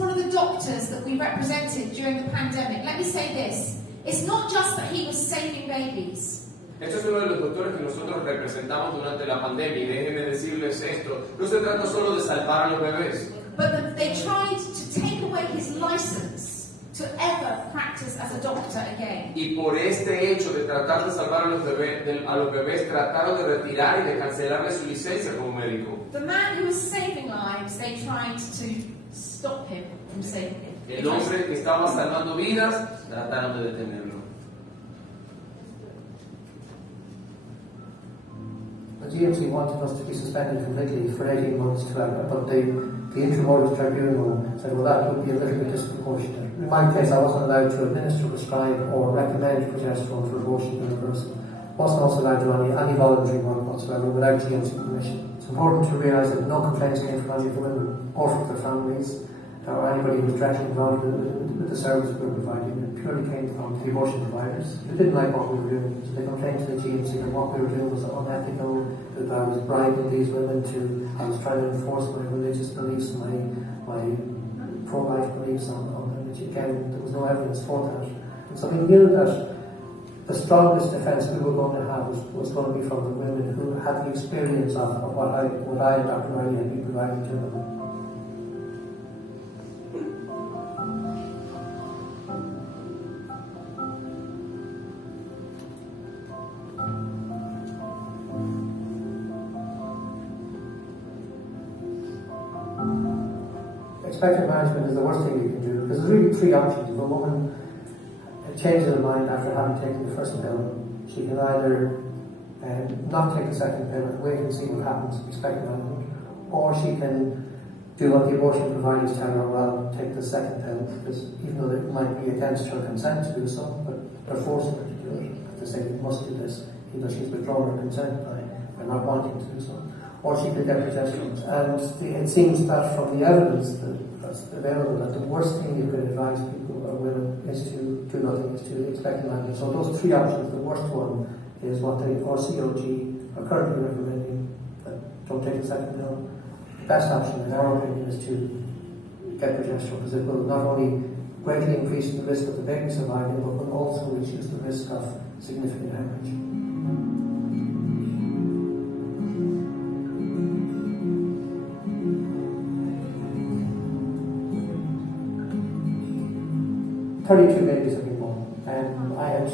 of the doctors that we represented during the pandemic. Let me say this. It's not just that he was saving babies. Esto es uno de los doctores que nosotros representamos durante la pandemia y déjenme decirles esto, no se trata solo de salvar a los bebés. But they tried to take away his license to ever practice as a doctor again. Y por este hecho de tratar de salvar a los bebés trataron de retirar y de cancelarle su licencia como médico. The man who was saving lives, they tried to stop him from saving it. El hombre que estaba salvando vidas, trataron de detenerlo. The GMC wanted us to be suspended completely for 18 months to but the interim orders tribunal said, well, that would be a little bit disproportionate. In my case, I wasn't allowed to administer, prescribe or recommend progesterone for abortion universal. Wasn't also allowed to do any voluntary work whatsoever without GMC permission. It's important to realise that no complaints came from any of the women or from their families or anybody who was directly involved with the service we were providing. It purely came from the abortion providers who didn't like what we were doing. So they complained to the GMC that what we were doing was unethical, that I was bribing these women I was trying to enforce my religious beliefs, my pro-life beliefs on them, which again, there was no evidence for that. And so we knew that the strongest defence we were going to have was going to be from the women who had the experience of what I and Dr. Riley had been providing to them. Expectant management is the worst thing you can do because there's really 3 options. If a woman changes her mind after having taken the first pill, she can either not take the second pill and wait and see what happens, expectant management, or she can do what the abortion providers tell her, well, take the second pill, because even though it might be against her consent to do so, but they're forcing her to do it. They say you must do this, even though she's withdrawn her consent by not wanting to do so. Or she could get progesterone. And it seems that from the evidence that's available, that the worst thing you could advise people or women is to do nothing, is to expect management. So those 3 options, the worst one is what the RCOG are currently recommending, that don't take a second pill. The best option, in our opinion, is to get progesterone, because it will not only greatly increase the risk of the baby surviving, but will also reduce the risk of significant hemorrhage. "32 babies have been born, and I had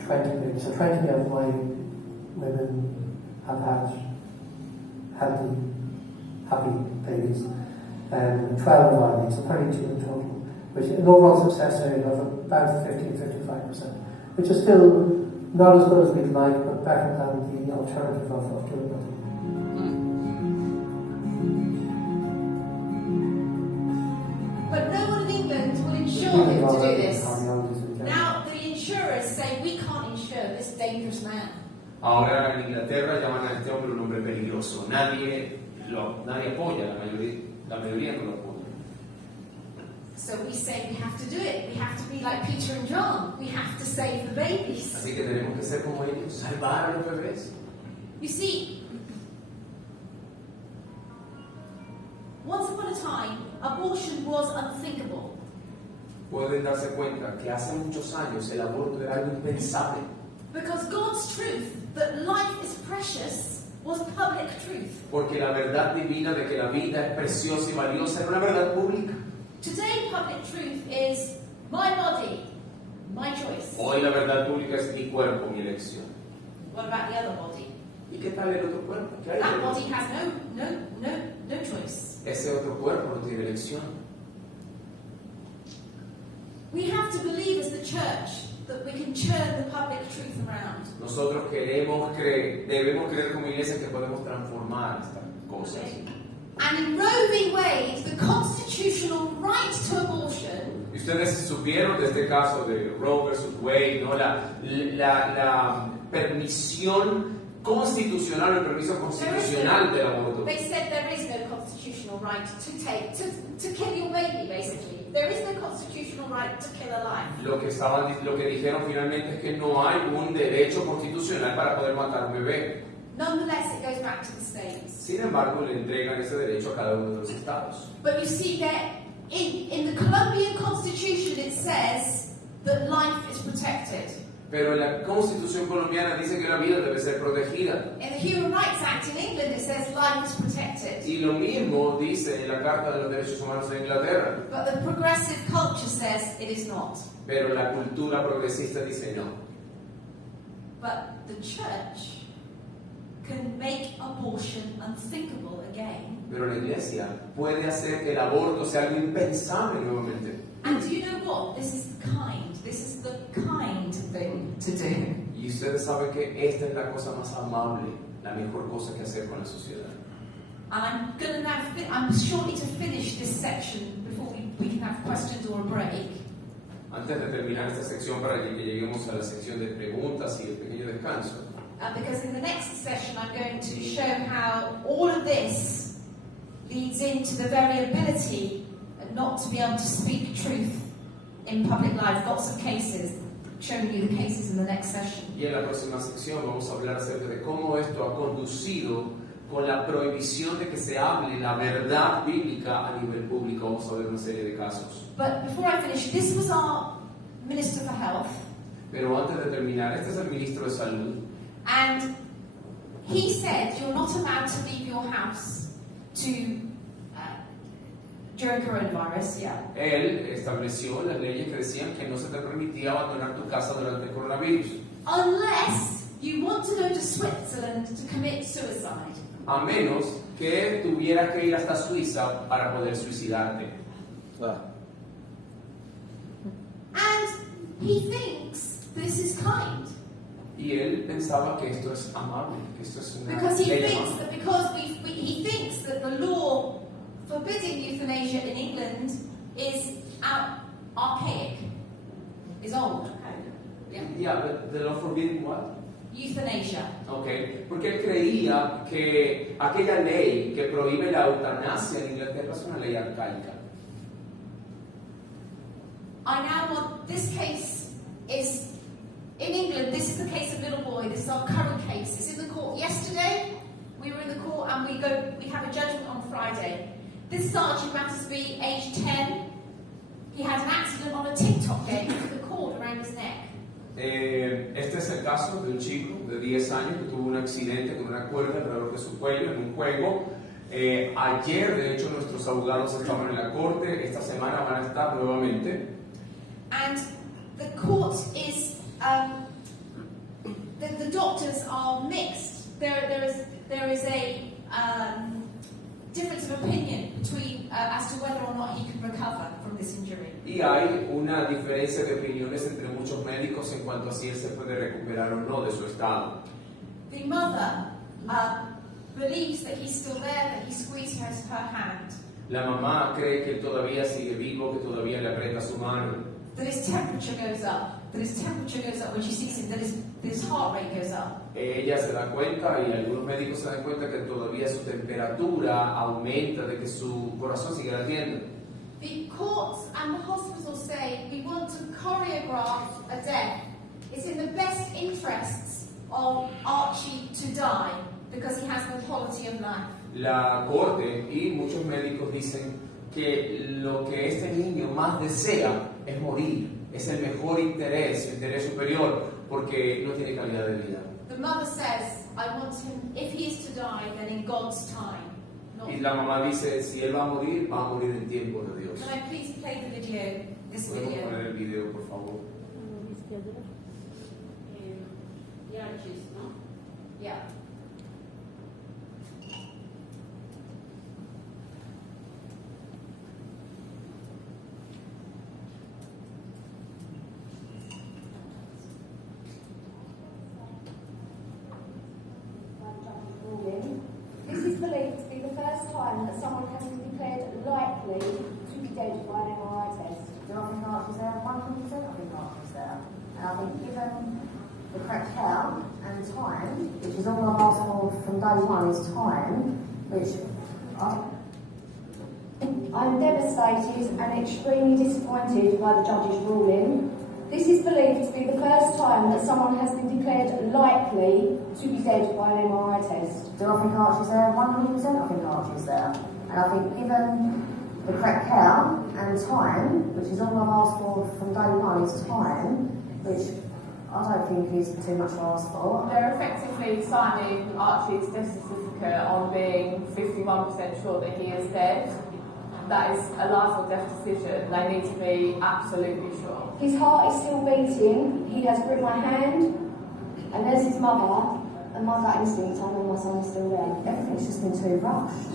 20 babies. So 20 of my women have had healthy, happy babies, and 12 of our babies, so 32 in total, which is an overall success rate of about 50-55%, which is still not as good as we'd like, but better than the alternative of doing nothing." But no one in England will insure him to do this. Now the insurers say we can't insure this dangerous man. Ahora en Inglaterra llaman a este hombre un hombre peligroso. Nadie nadie apoya, la mayoría no lo apoya. So we say we have to do it. We have to be like Peter and John. We have to save the babies. Así que tenemos que ser como ellos, salvar a los bebés. You see, once upon a time, abortion was unthinkable. Pueden darse cuenta que hace muchos años el aborto era algo impensable. Because God's truth that life is precious was public truth. Porque la verdad divina de que la vida es preciosa y valiosa era una verdad pública. Today, public truth is my body, my choice. Hoy la verdad pública es mi cuerpo, mi elección. What about the other body? ¿Y qué tal el otro cuerpo? ¿Qué hay That del otro? body has no choice. Ese otro cuerpo no tiene elección. We have to believe as the church that we can turn the public truth around. Nosotros debemos creer como iglesia que podemos transformar estas cosas. And in Roe v. Wade, the constitutional right to abortion Y ustedes supieron de este caso de Roe versus Wade, ¿no? La permisión constitucional, el permiso constitucional del aborto. they said there is no constitutional right to kill your baby, basically. There is no constitutional right to kill a life. Lo que dijeron finalmente es que no hay un derecho constitucional para poder matar un bebé. Nonetheless, it goes back to the states. Sin embargo, le entregan ese derecho a cada uno de los estados. But you see that in the Colombian constitution it says that life is protected. Pero en la Constitución colombiana dice que la vida debe ser protegida. In the Human Rights Act in England it says life is protected. Y lo mismo dice en la Carta de los Derechos Humanos de Inglaterra. But the progressive culture says it is not. Pero la cultura progresista dice no. But the church can make abortion unthinkable again. Pero la iglesia puede hacer que el aborto sea algo impensable nuevamente. And do you know what? This is the kind thing to do. Y ustedes saben que esta es la cosa más amable, la mejor cosa que hacer con la sociedad. And I'm shortly to finish this section before we can have questions or a break. Antes de terminar esta sección, para que lleguemos a la sección de preguntas y el pequeño descanso. Because in the next session I'm going to show how all of this leads into the very ability not to be able to speak truth in public life. Lots of cases, showing you the cases in the next session. Y en la próxima sección vamos a hablar acerca de cómo esto ha conducido con la prohibición de que se hable la verdad bíblica a nivel público. Vamos a ver una serie de casos. But before I finish, this was our Minister for Health. Pero antes de terminar, este es el ministro de Salud. And he said you're not allowed to leave your house during coronavirus, yeah. Él estableció las leyes que decían que no se te permitía abandonar tu casa durante el coronavirus. Unless you want to go to Switzerland to commit suicide. A menos que tuvieras que ir hasta Suiza para poder suicidarte. And he thinks this is kind. Y él pensaba que esto es amable, que esto es una Because he ley thinks amable. that he thinks that the law forbidding euthanasia in England is archaic, is old. Yeah, but the law forbidding what? Euthanasia. Okay, porque él creía que aquella ley que prohíbe la eutanasia en Inglaterra es una ley arcaica. I now want, this case is, in England, this is the case of little boy, this is our current case. It's in the court yesterday, we were in the court and we have a judgment on Friday. This sergeant Mattersby, aged 10, he had an accident on a TikTok game with a cord around his neck. Este es el caso de un chico de 10 años que tuvo un accidente con una cuerda alrededor de su cuello en un juego. Ayer, de hecho, nuestros abogados estaban en la corte, esta semana van a estar nuevamente. And the court is, the doctors are mixed. There is a difference of opinion between as to whether or not he can recover from this injury. Y hay una diferencia de opiniones entre muchos médicos en cuanto a si él se puede recuperar o no de su estado. The mother believes that he's still there, that he squeezed her hand, La mamá cree que él todavía sigue vivo, que todavía le aprieta su mano, that his temperature goes up. that his temperature goes up when she sees him, that his heart rate goes up. Ella se da cuenta y algunos médicos se dan cuenta que todavía su temperatura aumenta, de que su corazón sigue latiendo. The courts and the hospitals say we want to choreograph a death. It's in the best interests of Archie to die because he has no quality of life. La corte y muchos médicos dicen que lo que este niño más desea es morir. Es el mejor interés, el interés superior, porque no tiene calidad de vida. The mother says, I want him, if he is to die, then in God's time. Y la mamá dice, si él va a morir en tiempo de Dios. Can I please play the video, this ¿Podemos video? poner el video, por favor? The arches, ¿no? Yeah. This is believed to be the first time that someone has been declared likely to be dead by an MRI test. Do I think Archie's there? 100% I think Archie's there. And I think given the correct count and time, which is all I've asked for from day one, is time, which I'm devastated and extremely disappointed by the judge's ruling. This is believed to be the first time that someone has been declared likely to be dead by an MRI test. do I think Archie's there? 100% I think Archie's there. And I think given the correct count and time, which is all I've asked for from day one, is time, which I don't think is too much to ask for. They're effectively signing Archie's death certificate on being 51% sure that he is dead. That is a life or death decision. They need to be absolutely sure. His heart is still beating, he has gripped my hand, and there's his mother, and my gut instinct, I know my son is still there. Everything's just been too rushed.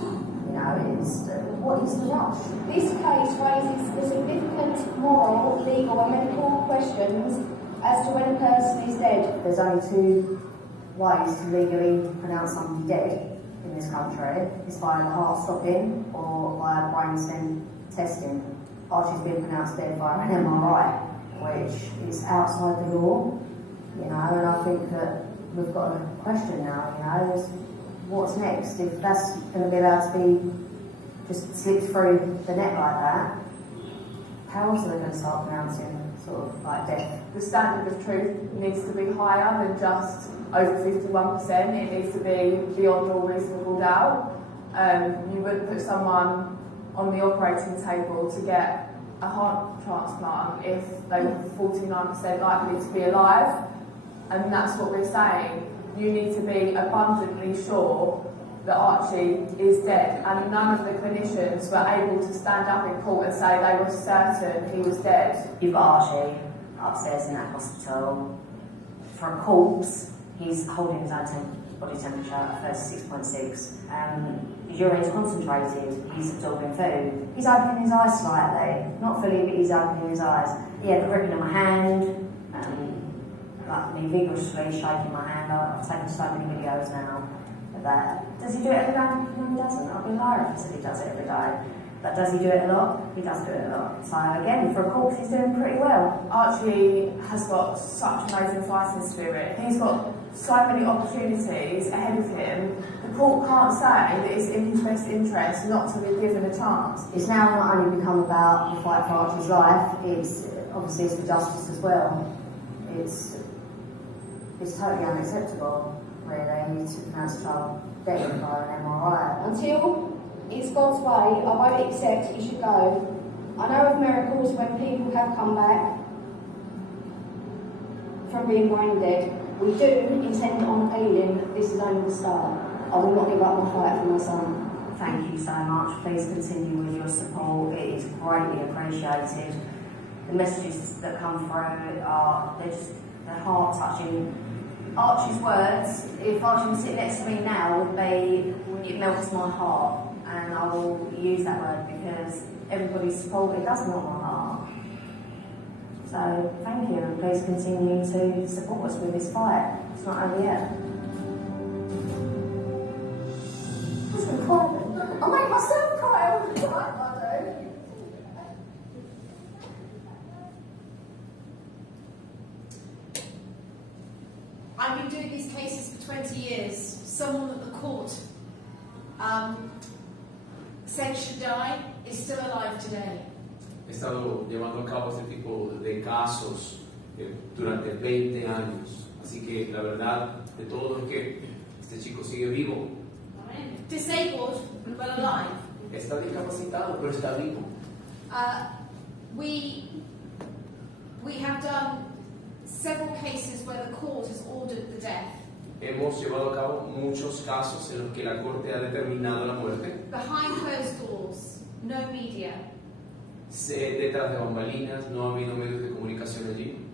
You know, it's what is the rush? This case raises the significant moral, legal and medical questions as to when a person is dead. There's only two ways to legally pronounce somebody dead in this country. It's via the heart stopping or via brain stem testing. Archie's been pronounced dead by an MRI, which is outside the law, you know, and I think that we've got a question now, you know, is what's next? If that's going to be allowed to be just slipped through the net like that, how else are they going to start pronouncing sort of like death? The standard of truth needs to be higher than just over 51%. It needs to be beyond all reasonable doubt. You wouldn't put someone on the operating table to get a heart transplant if they were 49% likely to be alive. And that's what we're saying. You need to be abundantly sure that Archie is dead, and none of the clinicians were able to stand up in court and say they were certain he was dead. You've got Archie upstairs in that hospital. For a corpse, he's holding his own body temperature at 36.6. His urine's concentrated, he's absorbing food. He's opening his eyes slightly, not fully, but he's opening his eyes. Yeah, the gripping of my hand, like me vigorously shaking my hand. I've taken so many videos now of that. Does he do it every day? No, he doesn't. I'd be lying if I said he does it every day. But does he do it a lot? He does do it a lot. So again, for a corpse, he's doing pretty well. Archie has got such amazing fighting spirit. He's got so many opportunities ahead of him. The court can't say that it's in his best interest not to be given a chance. It's now not only become about the fight for Archie's life, it's obviously it's for justice as well. It's totally unacceptable, really, to pronounce a child dead by an MRI. Until it's God's way, I won't accept he should go. I know of miracles when people have come back from being brain dead. We do intend on appealing. This is only the start. I will not give up my fight for my son. Thank you so much. Please continue with your support. It is greatly appreciated. The messages that come through they're heart-touching. Archie's words, if Archie was sitting next to me now, would be, it melts my heart. And I will use that word because everybody's support, it does melt my heart. So thank you, and please continue to support us with this fight. It's not over yet. I make myself cry all the time, I do. someone that the court said should die is still alive today. He estado llevando a cabo este tipo de casos durante 20 años. Así que la verdad de todo es que este chico sigue vivo. Disabled, but alive. Está discapacitado, pero está vivo. We have done several cases where the court has ordered the death. Hemos llevado a cabo muchos casos en los que la corte ha determinado la muerte. Behind closed doors, no media. Detrás de bambalinas, no ha habido medios de comunicación allí.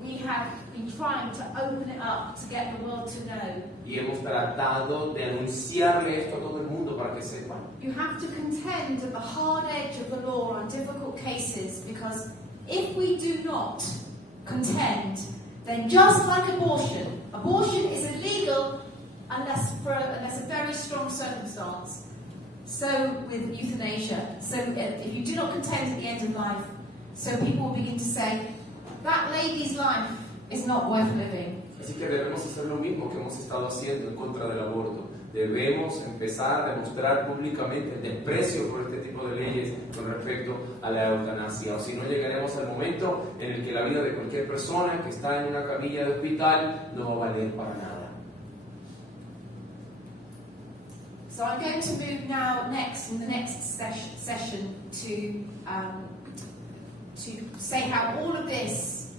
We have been trying to open it up to get the world to know. Y hemos tratado de anunciarle esto a todo el mundo para que sepan. You have to contend at the hard edge of the law on difficult cases, because if we do not contend, then just like abortion is illegal unless a very strong circumstance. So with euthanasia, so if you do not contend at the end of life, so people will begin to say, that lady's life is not worth living. Así que debemos hacer lo mismo que hemos estado haciendo en contra del aborto. Debemos empezar a demostrar públicamente el desprecio por este tipo de leyes con respecto a la eutanasia. O si no, llegaremos al momento en el que la vida de cualquier persona que está en una camilla de hospital no va a valer para nada. So I'm going to move now in the next session to say how all of this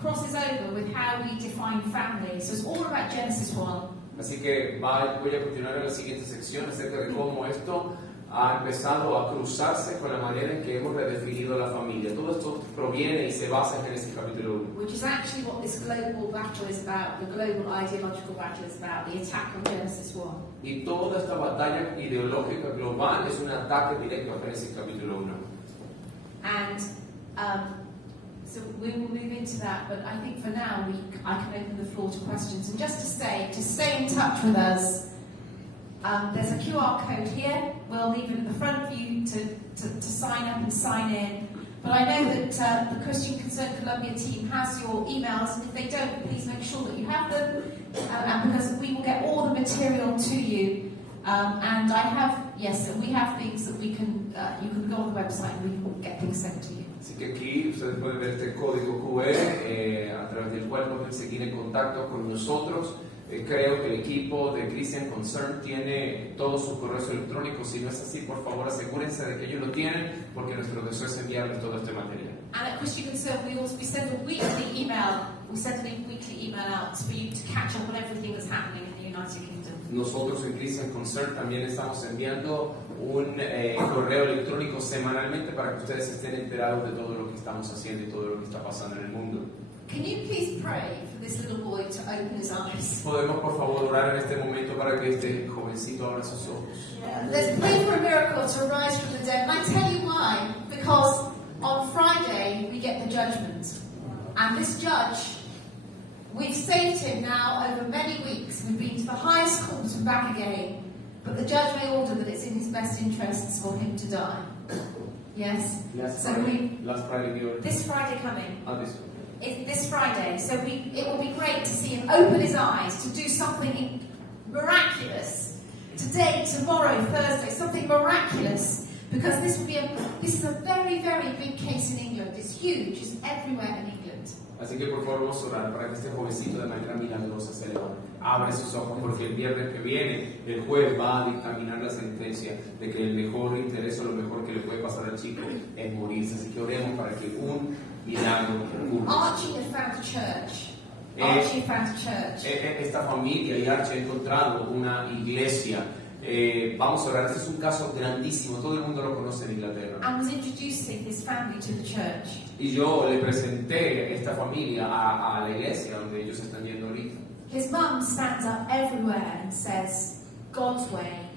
crosses over with how we define family. So it's all about Genesis 1. Así que voy a continuar en la siguiente sección acerca de cómo esto ha empezado a cruzarse con la manera en que hemos redefinido la familia. Todo esto proviene y se basa en Génesis capítulo 1. Which is actually what this global battle is about, the global ideological battle is about, the attack on Genesis 1. Y toda esta batalla ideológica global es un ataque directo a Génesis capítulo 1. And so we will move into that, but I think for now I can open the floor to questions. And just to stay in touch with us, there's a QR code here. We'll leave it at the front for you to sign up and sign in. But I know that the Christian Concern Colombia team has your emails, and if they don't, please make sure that you have them, because we will get all the material to you. And we have things that we can, you can go on the website and we can get things sent to you. Así que aquí ustedes pueden ver este código QR a través del cual pueden seguir en contacto con nosotros. Creo que el equipo de Cristian Concern tiene todos sus correos electrónicos. Si no es así, por favor asegúrense de que ellos lo tienen, porque nuestro deseo es enviarles todo este material. And at Christian Concern, we send a weekly email. We send a weekly email out for you to catch up on everything that's happening in the United Kingdom. Nosotros en Cristian Concern también estamos enviando un correo electrónico semanalmente para que ustedes estén enterados de todo lo que estamos haciendo y todo lo que está pasando en el mundo. Can you please pray for this little boy to open his eyes? Podemos por favor orar en este momento para que este jovencito abra sus ojos. Let's pray for a miracle to arise from the dead. And I tell you why. Because on Friday we get the judgment. And this judge, we've saved him now over many weeks. We've been to the highest court and back again. But the judge may order that it's in his best interests for him to die. Yes? Last Friday this Friday coming. This Friday. So it will be great to see him open his eyes, to do something miraculous. Today, tomorrow, Thursday, something miraculous. Because this is a very, very big case in England. It's huge. It's everywhere in England. Así que por favor vamos a orar para que este jovencito de manera milagrosa se levante. Abre sus ojos, porque el viernes que viene el juez va a dictaminar la sentencia de que el mejor interés o lo mejor que le puede pasar al chico es morirse. Así que oremos para que un milagro ocurra. Archie has found a church. Esta familia y Archie ha encontrado una iglesia. Vamos a orar. Este es un caso grandísimo. Todo el mundo lo conoce en Inglaterra. And was introducing his family to the church. Y yo le presenté esta familia a la iglesia donde ellos están yendo ahorita. His mum stands up everywhere and says, God's way,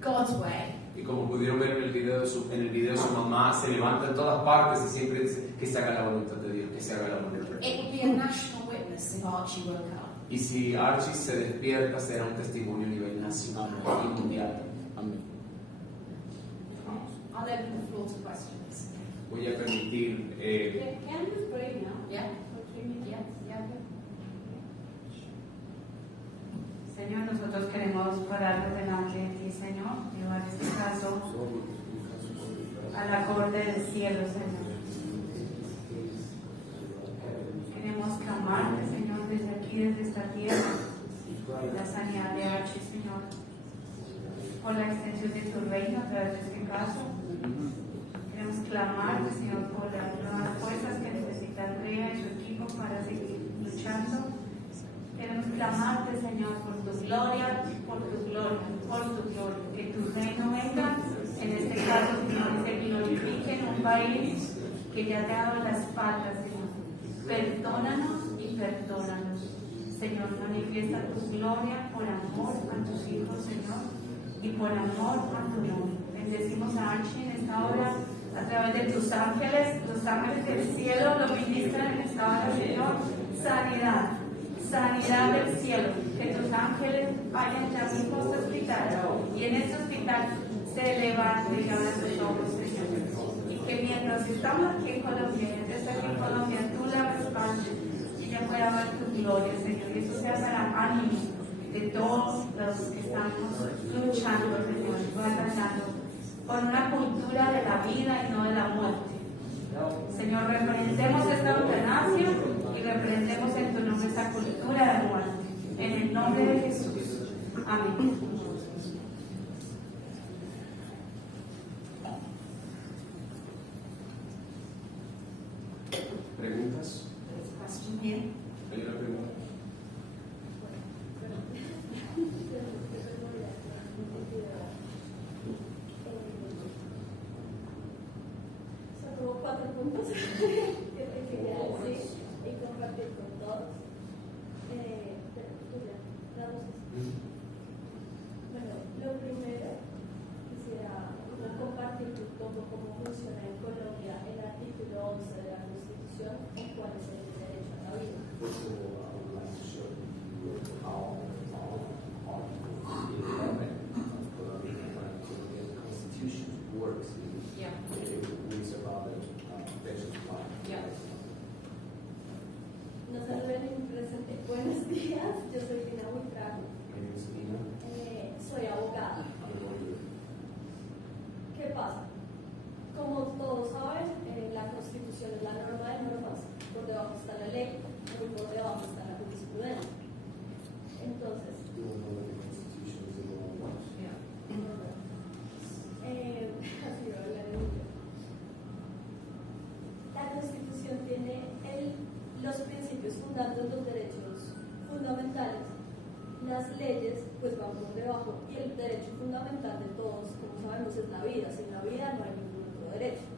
God's way. Y como pudieron ver en el video su mamá se levanta en todas partes y siempre dice que se haga la voluntad de Dios, que se haga la voluntad de Dios. It would be a national witness if Archie woke up. Y si Archie se despierta, será un testimonio a nivel nacional y mundial. Amén. I'll open the floor to questions. Voy a permitir. Can we pray now? Yeah? For 3 minutes? Yeah. nosotros queremos pararnos delante de ti, Señor, llevar este caso a la corte del cielo, Señor. Queremos clamarte, Señor, desde aquí, desde esta tierra, la sanidad de Archie, Señor, por la extensión de tu reino a través de este caso. Queremos clamarte, Señor, por las nuevas fuerzas que necesita Andrea y su equipo para seguir luchando. Queremos clamarte, Señor, por tu gloria, por tu gloria, por tu gloria. Que tu reino venga, en este caso, Señor, y se glorifique en un país que ya te ha dado la espalda, Señor. Perdónanos y perdónanos. Señor, manifiesta tu gloria por amor a tus hijos, Señor, y por amor a tu nombre. Bendecimos a Archie en esta hora a través de tus ángeles, los ángeles del cielo lo ministran en esta hora, Señor. Sanidad, sanidad del cielo, que tus ángeles vayan ya mismo a este hospital y en este hospital se levante y abra sus ojos, Señor. Y que mientras estamos aquí en Colombia, tú la respaldes y ella pueda ver tu gloria, Señor. Y eso sea para ánimo de todos los que estamos luchando, Señor, batallando por una cultura de la vida y no de la muerte. Señor, reprendemos esta eutanasia y reprendemos en tu nombre esta cultura de muerte. En el nombre de Jesús. Amén. ¿Preguntas? Question here. ¿Hay una pregunta? Son como 4 puntos que te quería decir y compartir con todos. Bueno, lo primero, quisiera compartir un poco cómo funciona en Colombia el artículo 11 de la Constitución, en cuál es el derecho a la vida. No saluden en mi presente. Buenos días, yo soy Dina Buitrago. Soy abogada. ¿Qué pasa? Como todos saben, la Constitución es la norma de normas. Por debajo está la ley, muy por debajo está la jurisprudencia. Entonces, así voy a hablar en inglés. La Constitución tiene los principios fundantes, los derechos fundamentales. Las leyes pues van por debajo y el derecho fundamental de todos, como sabemos, es la vida. Sin la vida no hay ningún otro derecho.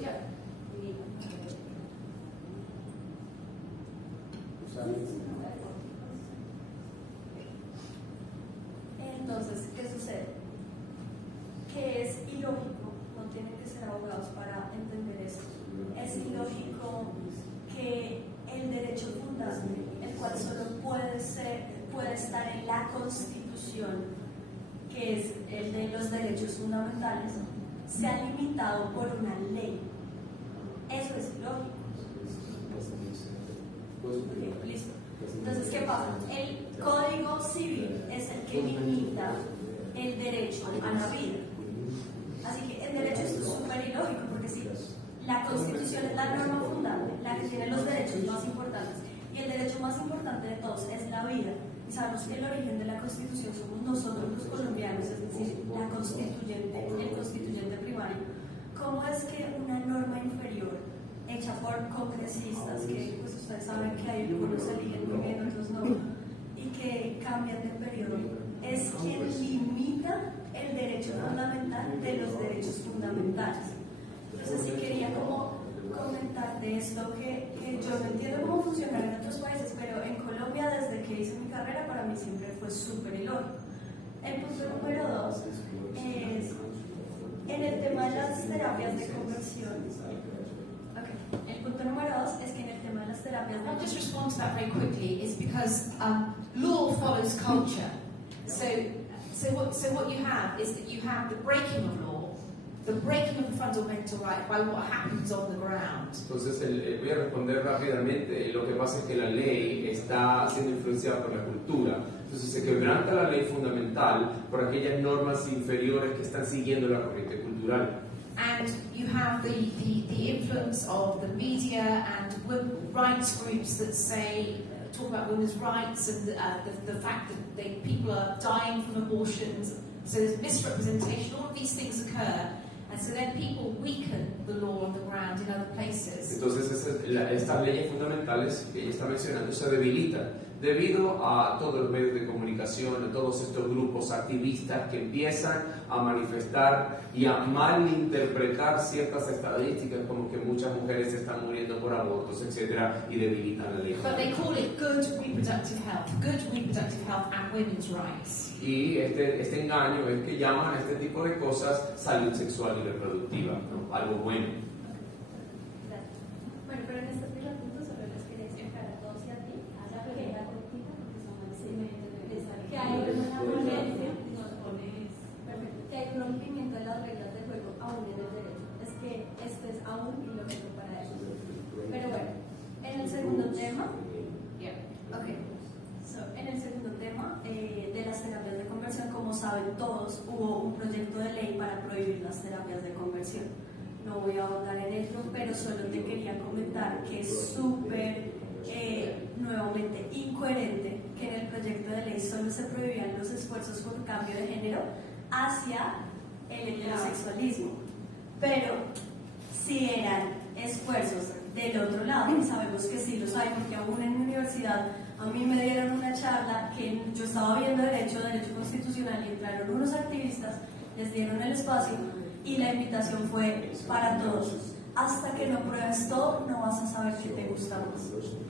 Yeah. Entonces, ¿qué sucede? Que es ilógico, no tienen que ser abogados para entender esto, es ilógico que el derecho fundante, el cual solo puede estar en la Constitución, que es el de los derechos fundamentales, sea limitado por una ley. Eso es ilógico. Okay, listo. Entonces, ¿qué pasa? El Código Civil es el que limita el derecho a la vida. Así que el derecho es súper ilógico, porque si la Constitución es la norma fundante, la que tiene los derechos más importantes, y el derecho más importante de todos es la vida, y sabemos que el origen de la Constitución somos nosotros los colombianos, es decir, la constituyente, el constituyente primario, ¿cómo es que una norma inferior hecha por congresistas, que pues ustedes saben que hay algunos eligen muy bien, otros no, y que cambian de periodo, es quien limita el derecho fundamental de los derechos fundamentales? Entonces sí quería como comentar de esto que yo no entiendo cómo funciona en otros países, pero en Colombia desde que hice mi carrera para mí siempre fue súper ilógico. El punto número 2 es en el tema de las terapias de conversión. El punto número 2 es que en el tema de las terapias de I'll just respond to that very quickly. Is because law follows culture. So what you have is that you have the breaking of law, the breaking of the fundamental right by what happens on the ground. Entonces, voy a responder rápidamente. Lo que pasa es que la ley está siendo influenciada por la cultura. Entonces, se quebranta la ley fundamental por aquellas normas inferiores que están siguiendo la corriente cultural. And you have the influence of the media and rights groups that say, talk about women's rights and the fact that people are dying from abortions. So there's misrepresentation, all of these things occur. And so then people weaken the law on the ground in other places. Entonces, estas leyes fundamentales que ella está mencionando se debilitan debido a todos los medios de comunicación, a todos estos grupos activistas que empiezan a manifestar y a malinterpretar ciertas estadísticas como que muchas mujeres están muriendo por abortos, etc. y debilitan la ley. But they call it good reproductive health and women's rights. Y este engaño es que llaman a este tipo de cosas salud sexual y reproductiva, ¿no? Algo bueno. Bueno, pero en este primer punto solo les quería explicar a todos y a ti que hay una violencia, que hay un rompimiento de las reglas del juego aún en el derecho. Es que este es aún ilógico para ellos. Pero bueno, en el segundo tema, en el segundo tema de las terapias de conversión, como saben todos, hubo un proyecto de ley para prohibir las terapias de conversión. No voy a ahondar en ello, pero solo te quería comentar que es súper nuevamente incoherente que en el proyecto de ley solo se prohibían los esfuerzos por cambio de género hacia el heterosexualismo, pero si eran esfuerzos del otro lado, sabemos que sí los hay, porque aún en mi universidad a mí me dieron una charla que yo estaba viendo derecho constitucional, y entraron unos activistas, les dieron el espacio y la invitación fue para todos. Hasta que no pruebes todo, no vas a saber qué te gusta más.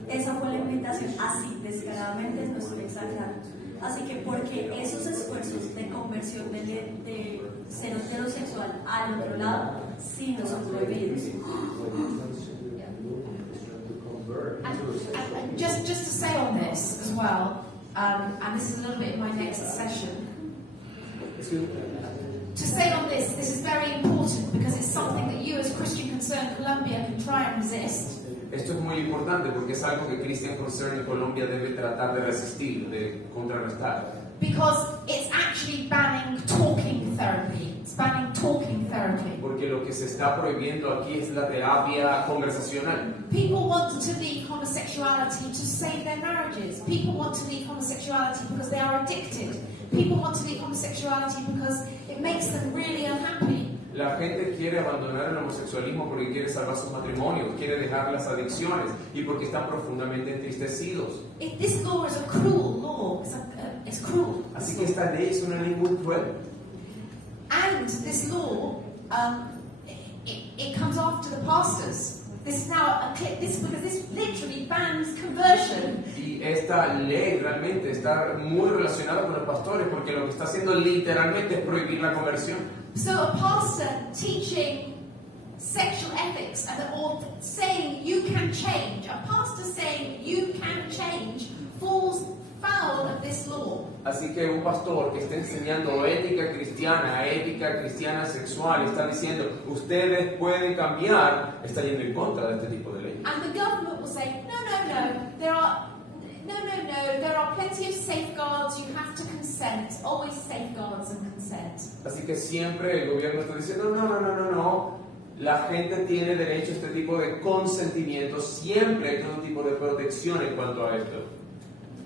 Esa fue la invitación, así, descaradamente, no estoy exagerando. Así que porque esos esfuerzos de conversión de ser heterosexual al otro lado, sí no son prohibidos. And just to say on this as well, and this is a little bit in my next session. To say on this is very important because it's something that you as Christian Concerned Colombia can try and resist. Esto es muy importante porque es algo que Cristian Concern en Colombia debe tratar de resistir, de contrarrestar. Because it's actually banning talking therapy. It's banning talking therapy. Porque lo que se está prohibiendo aquí es la terapia conversacional. People want to leave homosexuality to save their marriages. People want to leave homosexuality because they are addicted. People want to leave homosexuality because it makes them really unhappy. La gente quiere abandonar el homosexualismo porque quiere salvar sus matrimonios, quiere dejar las adicciones y porque están profundamente entristecidos. This law is a cruel law. It's cruel. Así que esta ley es una ley muy cruel. And this law, it comes after the pastors. This is now because this literally bans conversion. Y esta ley realmente está muy relacionada con los pastores porque lo que está haciendo literalmente es prohibir la conversión. So a pastor teaching sexual ethics or saying you can change, a pastor saying you can change falls foul of this law. Así que un pastor que está enseñando ética cristiana sexual, está diciendo ustedes pueden cambiar, está yendo en contra de este tipo de leyes. And the government will say there are plenty of safeguards, you have to consent, always safeguards and consent. Así que siempre el gobierno está diciendo no, la gente tiene derecho a este tipo de consentimiento, siempre hay todo tipo de protección en cuanto a esto.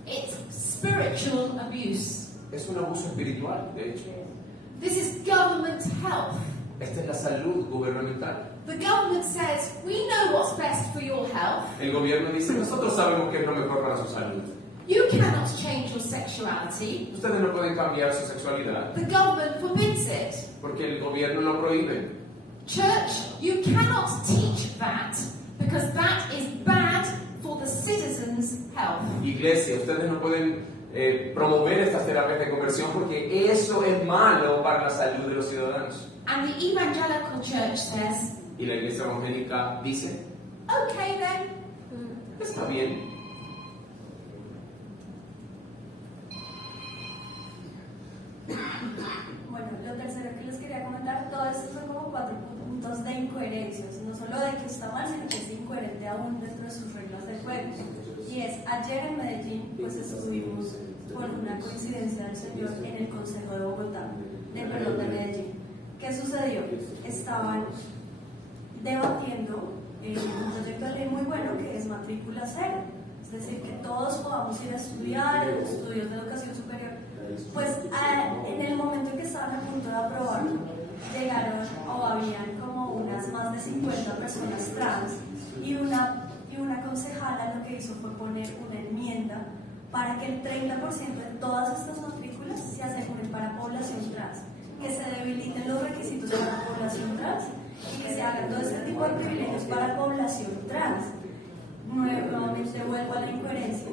It's spiritual abuse. Es un abuso espiritual, de hecho. This is government health. Esta es la salud gubernamental. The government says, we know what's best for your health. El gobierno dice, nosotros sabemos qué es lo mejor para su salud. You cannot change your sexuality. Ustedes no pueden cambiar su sexualidad. The government forbids it. Porque el gobierno lo prohíbe. Church, you cannot teach that because that is bad for the citizens' health. Iglesia, ustedes no pueden promover estas terapias de conversión porque eso es malo para la salud de los ciudadanos. And the evangelical church says, Y la iglesia evangélica dice, okay then. está bien. Bueno, lo tercero que les quería quería comentar, todo esto son como 4 puntos de incoherencias, no solo de que está mal, sino que es incoherente aún dentro de sus reglas de juego. Y es, ayer en Medellín, pues estuvimos por una coincidencia del Señor en el Consejo de Bogotá, de Medellín. ¿Qué sucedió? Estaban debatiendo un proyecto de ley muy bueno que es matrícula cero, es decir, que todos podamos ir a estudiar estudios de educación superior. Pues en el momento en que estaban a punto de aprobarlo, llegaron o habían como unas más de 50 personas trans y una concejala lo que hizo fue poner una enmienda para que el 30% de todas estas matrículas se aseguren para población trans, que se debiliten los requisitos para población trans y que se hagan todo este tipo de privilegios para población trans. Nuevamente vuelvo a la incoherencia.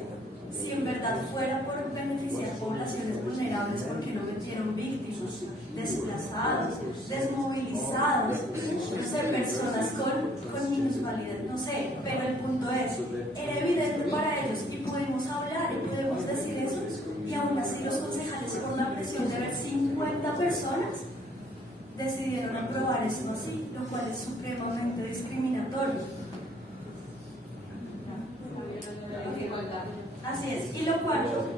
Si en verdad fuera por beneficiar poblaciones vulnerables, ¿por qué no metieron víctimas, desplazados, desmovilizados, no sé, personas con minusvalidez, no sé? Pero el punto es, era evidente para ellos y pudimos hablar y pudimos decir eso, y aún así los concejales, por la presión de ver 50 personas, decidieron aprobar esto así, lo cual es supremamente discriminatorio. Así es. Y lo cuarto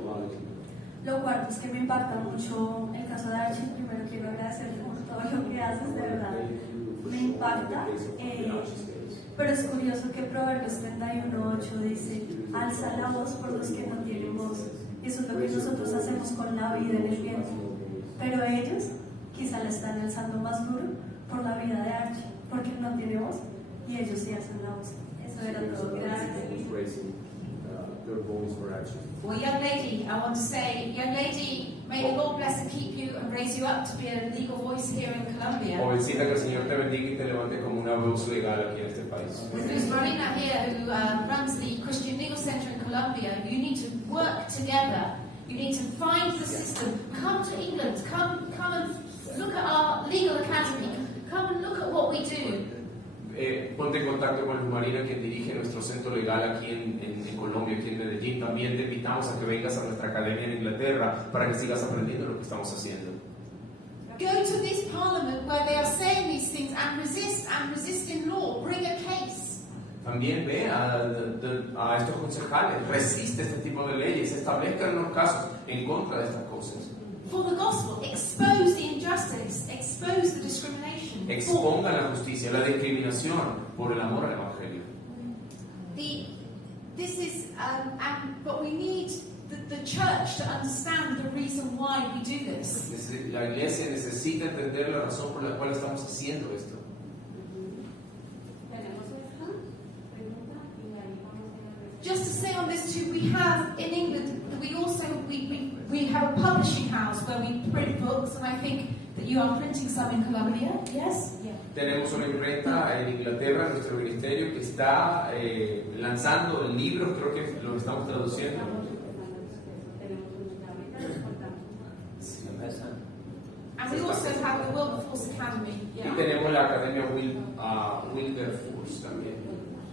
es que me impacta mucho el caso de Archie. Primero quiero agradecerte por todo lo que haces, de verdad. Me impacta. Pero es curioso que Proverbios 31:8 dice, alza la voz por los que no tienen voz. Y eso es lo que nosotros hacemos con la vida en el viento. Pero ellos quizá la están alzando más duro por la vida de Archie, porque no tiene voz y ellos sí alzan la voz. Eso era todo. Gracias. Well, young lady, I want to say, young lady, may the Lord bless and keep you and raise you up to be a legal voice here in Colombia. Jovencita, que el Señor te bendiga y te levante como una voz legal aquí en este país. Who's running that here, who runs the Christian Legal Center in Colombia, you need to work together. You need to find the system. Come to England. Come and look at our legal academy. Come and look at what we do. Ponte en contacto con Luz Marina, quien dirige nuestro centro legal aquí en Colombia, aquí en Medellín. También te invitamos a que vengas a nuestra academia en Inglaterra para que sigas aprendiendo lo que estamos haciendo. Go to this parliament where they are saying these things and resist in law. Bring a case. También ve a estos concejales, resiste este tipo de leyes, establezcan unos casos en contra de estas cosas. For the gospel, expose the injustice, expose the discrimination. Expongan la justicia, la discriminación por el amor al evangelio. But we need the church to understand the reason why we do this. La iglesia necesita entender la razón por la cual estamos haciendo esto. Just to say on this too, we have in England, we have a publishing house where we print books, and I think that you are printing some in Colombia, yes? Yeah. Tenemos una imprenta en Inglaterra, en nuestro ministerio, que está lanzando libros, creo que los estamos traduciendo. And we also have the Wilberforce Academy, Y yeah? tenemos la Academia Wilberforce también.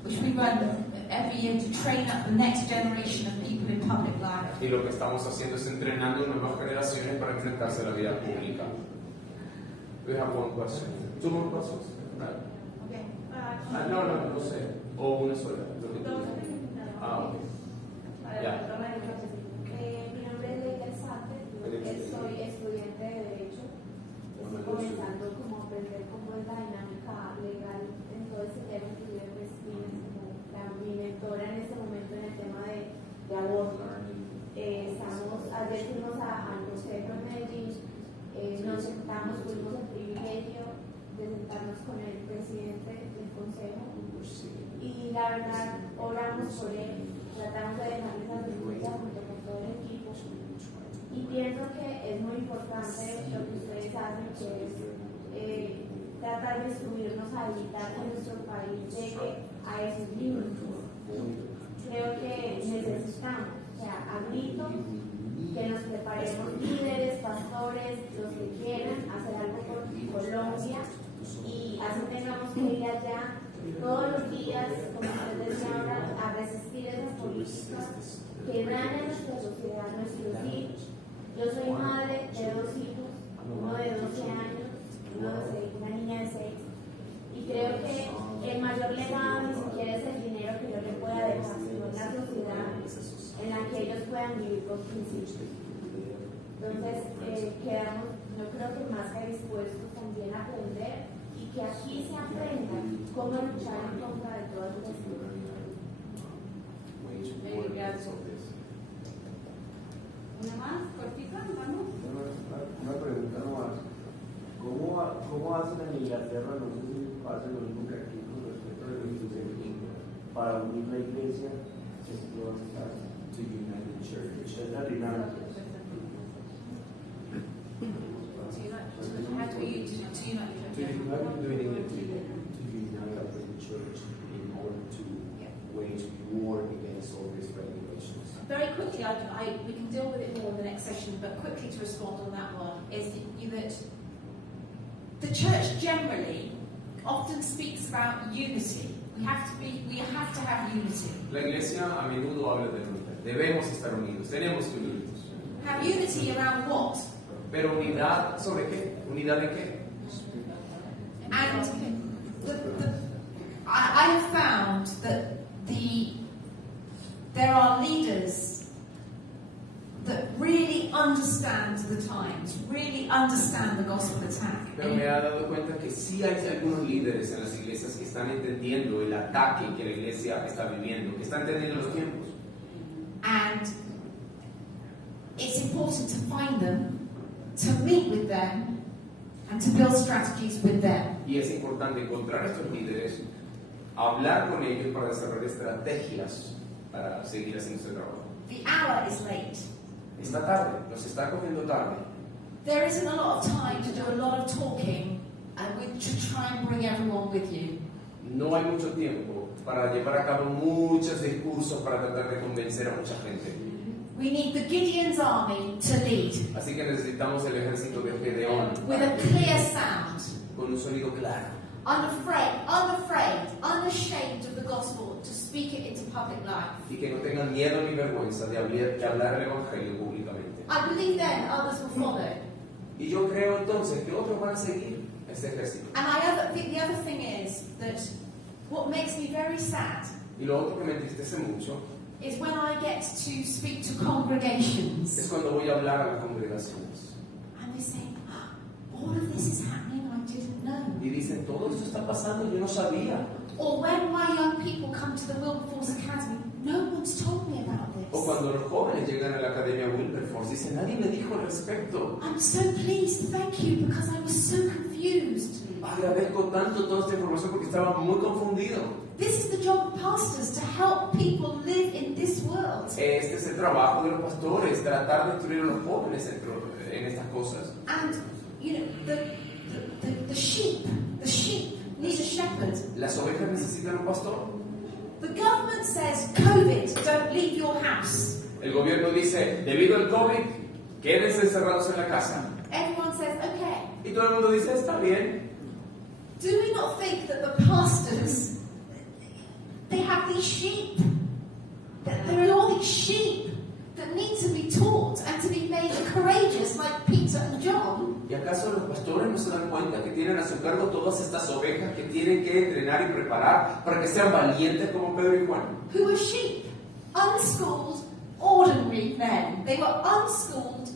Which we run every year to train up the next generation of people in public life. Y lo que estamos haciendo es entrenando nuevas generaciones para enfrentarse a la vida pública. We have one question. Two more questions? No sé. O una sola. Lo que tú digas. Ok. Ya. Mi nombre es Leila Sánchez, soy estudiante de Derecho. Estoy comenzando como a aprender cómo es la dinámica legal en todo ese tema que yo mi mentora en este momento en el tema de aborto. Ayer fuimos al Consejo en Medellín, nos sentamos, tuvimos el privilegio de sentarnos con el presidente del Consejo y la verdad oramos por él, tratamos de dejarle esa vergüenza junto con todo el equipo y pienso que es muy importante lo que ustedes hacen, que es tratar de subirnos a habilitar que nuestro país llegue a esos límites. Creo que necesitamos, o sea, a grito, que nos preparemos líderes, pastores, los que quieran hacer algo por Colombia y así tengamos que ir allá todos los días, como ustedes decían ahora, a resistir esas políticas que dañan nuestra sociedad, nuestros hijos. Yo soy madre de 2 hijos, uno de 12 años uno de 6, una niña de 6. Y creo que el mayor legado ni siquiera es el dinero que yo le pueda dejar, sino una sociedad en la que ellos puedan vivir con principios. Entonces, quedamos, yo creo que más que dispuestos también a aprender y que aquí se aprenda cómo luchar en contra de todas estas cosas. Una más, cortita, vamos. Una pregunta nomás. ¿Cómo hacen en Inglaterra, no sé si pasa lo mismo que aquí con respecto a la religión, para unir la iglesia to unite the church? Es la dinámica. How do you to unite the church? How are you doing it to unite the church in order to wage war against all these regulations? Very quickly, we can deal with it more in the next session, but quickly to respond on that one is that the church generally often speaks about unity. We have to have unity. La iglesia a menudo habla de unidad. Debemos estar unidos, tenemos que unirnos. Have unity around what? Pero unidad sobre qué? ¿Unidad de qué? And I have found that there are leaders that really understand the times, really understand the gospel attack. Pero me he dado cuenta que sí hay algunos líderes en las iglesias que están entendiendo el ataque que la iglesia está viviendo, que están entendiendo los tiempos. And it's important to find them, to meet with them, and to build strategies with them. Y es importante encontrar a estos líderes, hablar con ellos para desarrollar estrategias para seguir haciendo este trabajo. The hour is late. Esta tarde, nos está cogiendo tarde. There isn't a lot of time to do a lot of talking and to try and bring everyone with you. No hay mucho tiempo para llevar a cabo muchos discursos para tratar de convencer a mucha gente. We need the Gideon's army to lead Así que necesitamos el ejército de Gedeón with a clear sound, con un sonido claro, unashamed of the gospel, to speak it into public life. y que no tengan miedo ni vergüenza de hablar el evangelio públicamente. I believe then others will follow. Y yo creo entonces que otros van a seguir este ejército. And the other thing is that what makes me very sad Y lo otro que me entristece mucho is when I get to speak to congregations es cuando voy a hablar a las congregaciones and they say, all of this is happening, I didn't know. y dicen, todo esto está pasando, yo no sabía. Or when my young people come to the Wilberforce Academy, no one's told me about O this. cuando los jóvenes llegan a la Academia Wilberforce, dicen, nadie me dijo al respecto. I'm so pleased, thank you, because I was so confused. Agradezco tanto toda esta información porque estaba muy confundido. This is the job of pastors, to help people live in this world. Este es el trabajo de los pastores, tratar de instruir a los jóvenes en estas cosas. And, you know, the sheep need a shepherd. Las ovejas necesitan un pastor. The government says, COVID, don't leave your house. El gobierno dice, debido al COVID, quédense encerrados en la casa. Everyone says, okay. Y todo el mundo dice, está bien. Do we not think that the pastors, they have these sheep? That there are all these sheep that need to be taught and to be made courageous, like Peter and John? ¿Y acaso los pastores no se dan cuenta que tienen a su cargo todas estas ovejas que tienen que entrenar y preparar para que sean valientes como Pedro y Juan? Who were sheep, unschooled, ordinary men. They were unschooled,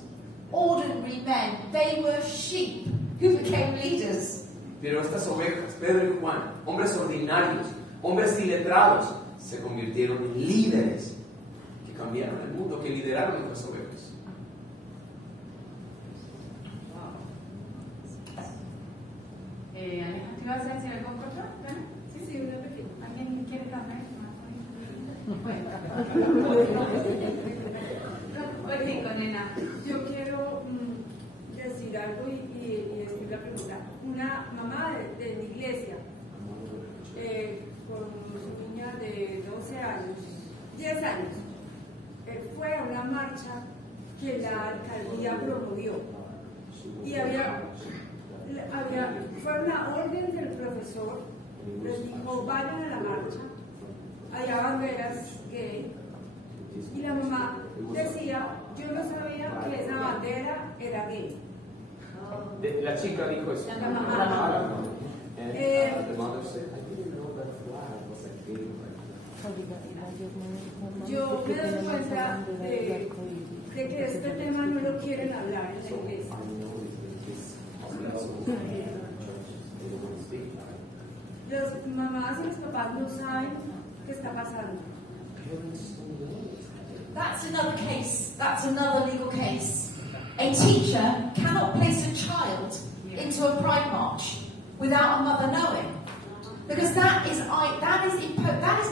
ordinary men. They were sheep who became leaders. Pero estas ovejas, Pedro y Juan, hombres ordinarios, hombres iletrados, se convirtieron en líderes que cambiaron el mundo, que lideraron estas ovejas. Aleja, ¿te ibas a decir algo corto? Sí, una pequeña. ¿Alguien quiere hablar? Bueno, nena. Yo quiero decir algo y decir la pregunta. Una mamá de mi iglesia, con su niña de 12 años, 10 años, fue a una marcha que la alcaldía promovió. Y fue una orden del profesor, les dijo, vayan a la marcha, había banderas gay, y la mamá decía, yo no sabía que esa bandera era gay. La chica dijo eso. La mamá. Yo me doy cuenta de que este tema no lo quieren hablar en la iglesia. Las mamás y los papás no saben qué está pasando. That's another case. That's another legal case. A teacher cannot place a child into a pride march without a mother knowing. Because that is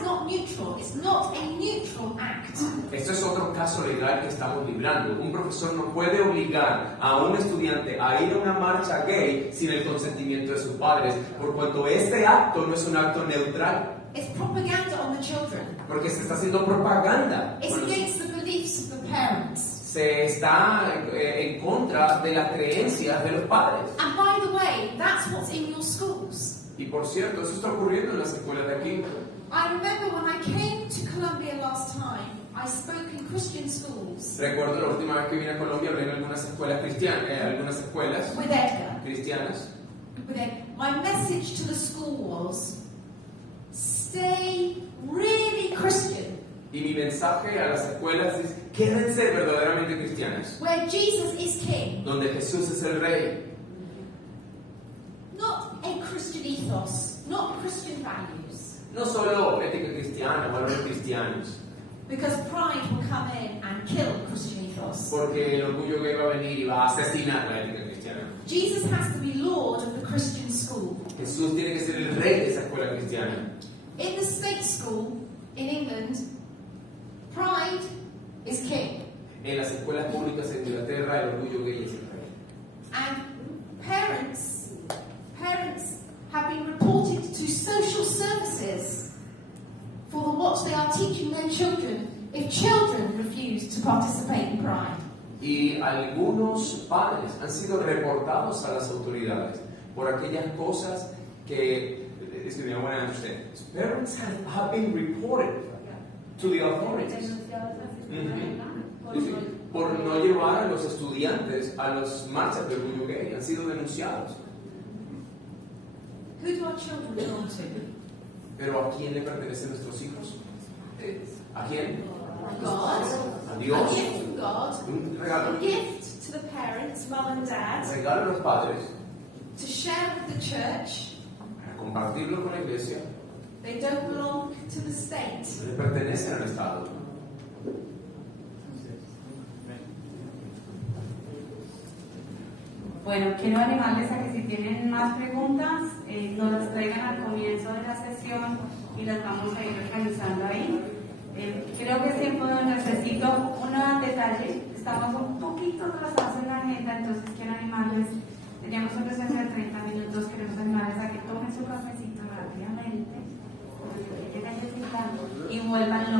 not neutral. It's not a neutral act. Esto es otro caso legal que estamos librando. Un profesor no puede obligar a un estudiante a ir a una marcha gay sin el consentimiento de sus padres, por cuanto este acto no es un acto neutral. It's propaganda on the children. Porque se está haciendo propaganda. It's against the beliefs of the parents. Se está en contra de las creencias de los padres. And by the way, that's what's in your schools. Y por cierto, eso está ocurriendo en las escuelas de aquí. I remember when I came to Colombia last time, I spoke in Christian schools. Recuerdo la última vez que vine a Colombia, hablé en algunas escuelas cristianas, With Edgar. cristianas. With Edgar. My message to the school was, stay really Christian. Y mi mensaje a las escuelas es, quédense verdaderamente cristianas. Where Jesus is King. Donde Jesús es el Rey. Not a Christian ethos, not Christian values. No solo ética cristiana, valores cristianos. Because pride will come in and kill Christian ethos. Porque el orgullo gay va a venir y va a asesinar la ética cristiana. Jesus has to be Lord of the Christian school. Jesús tiene que ser el rey de esa escuela cristiana. In the state school in England, pride is king. En las escuelas públicas en Inglaterra, el orgullo gay es el rey. And parents have been reported to social services for what they are teaching their children if children refuse to participate in pride. Y algunos padres han sido reportados a las autoridades por aquellas cosas que, excuse me, I want to understand. Parents have been reported to the authorities. Por no llevar a los estudiantes a las marchas del orgullo gay, han sido denunciados. Who do our children belong to? Pero ¿a quién le pertenecen nuestros hijos? ¿A quién? God. A Dios. A gift from God. Un regalo. A gift to the parents, mum and dad. Un regalo a los padres. To share with the church. Para compartirlo con la iglesia. They don't belong to the state. Le pertenecen al Estado. Bueno, quiero animarles a que si tienen más preguntas, nos las traigan al comienzo de la sesión y las vamos a ir organizando ahí. Creo que siempre necesito un detalle. Estamos un poquito atrasados en la agenda, entonces quiero animarles. Teníamos un receso de 30 minutos, queremos animarles a que tomen su cafecito rápidamente y vuelvan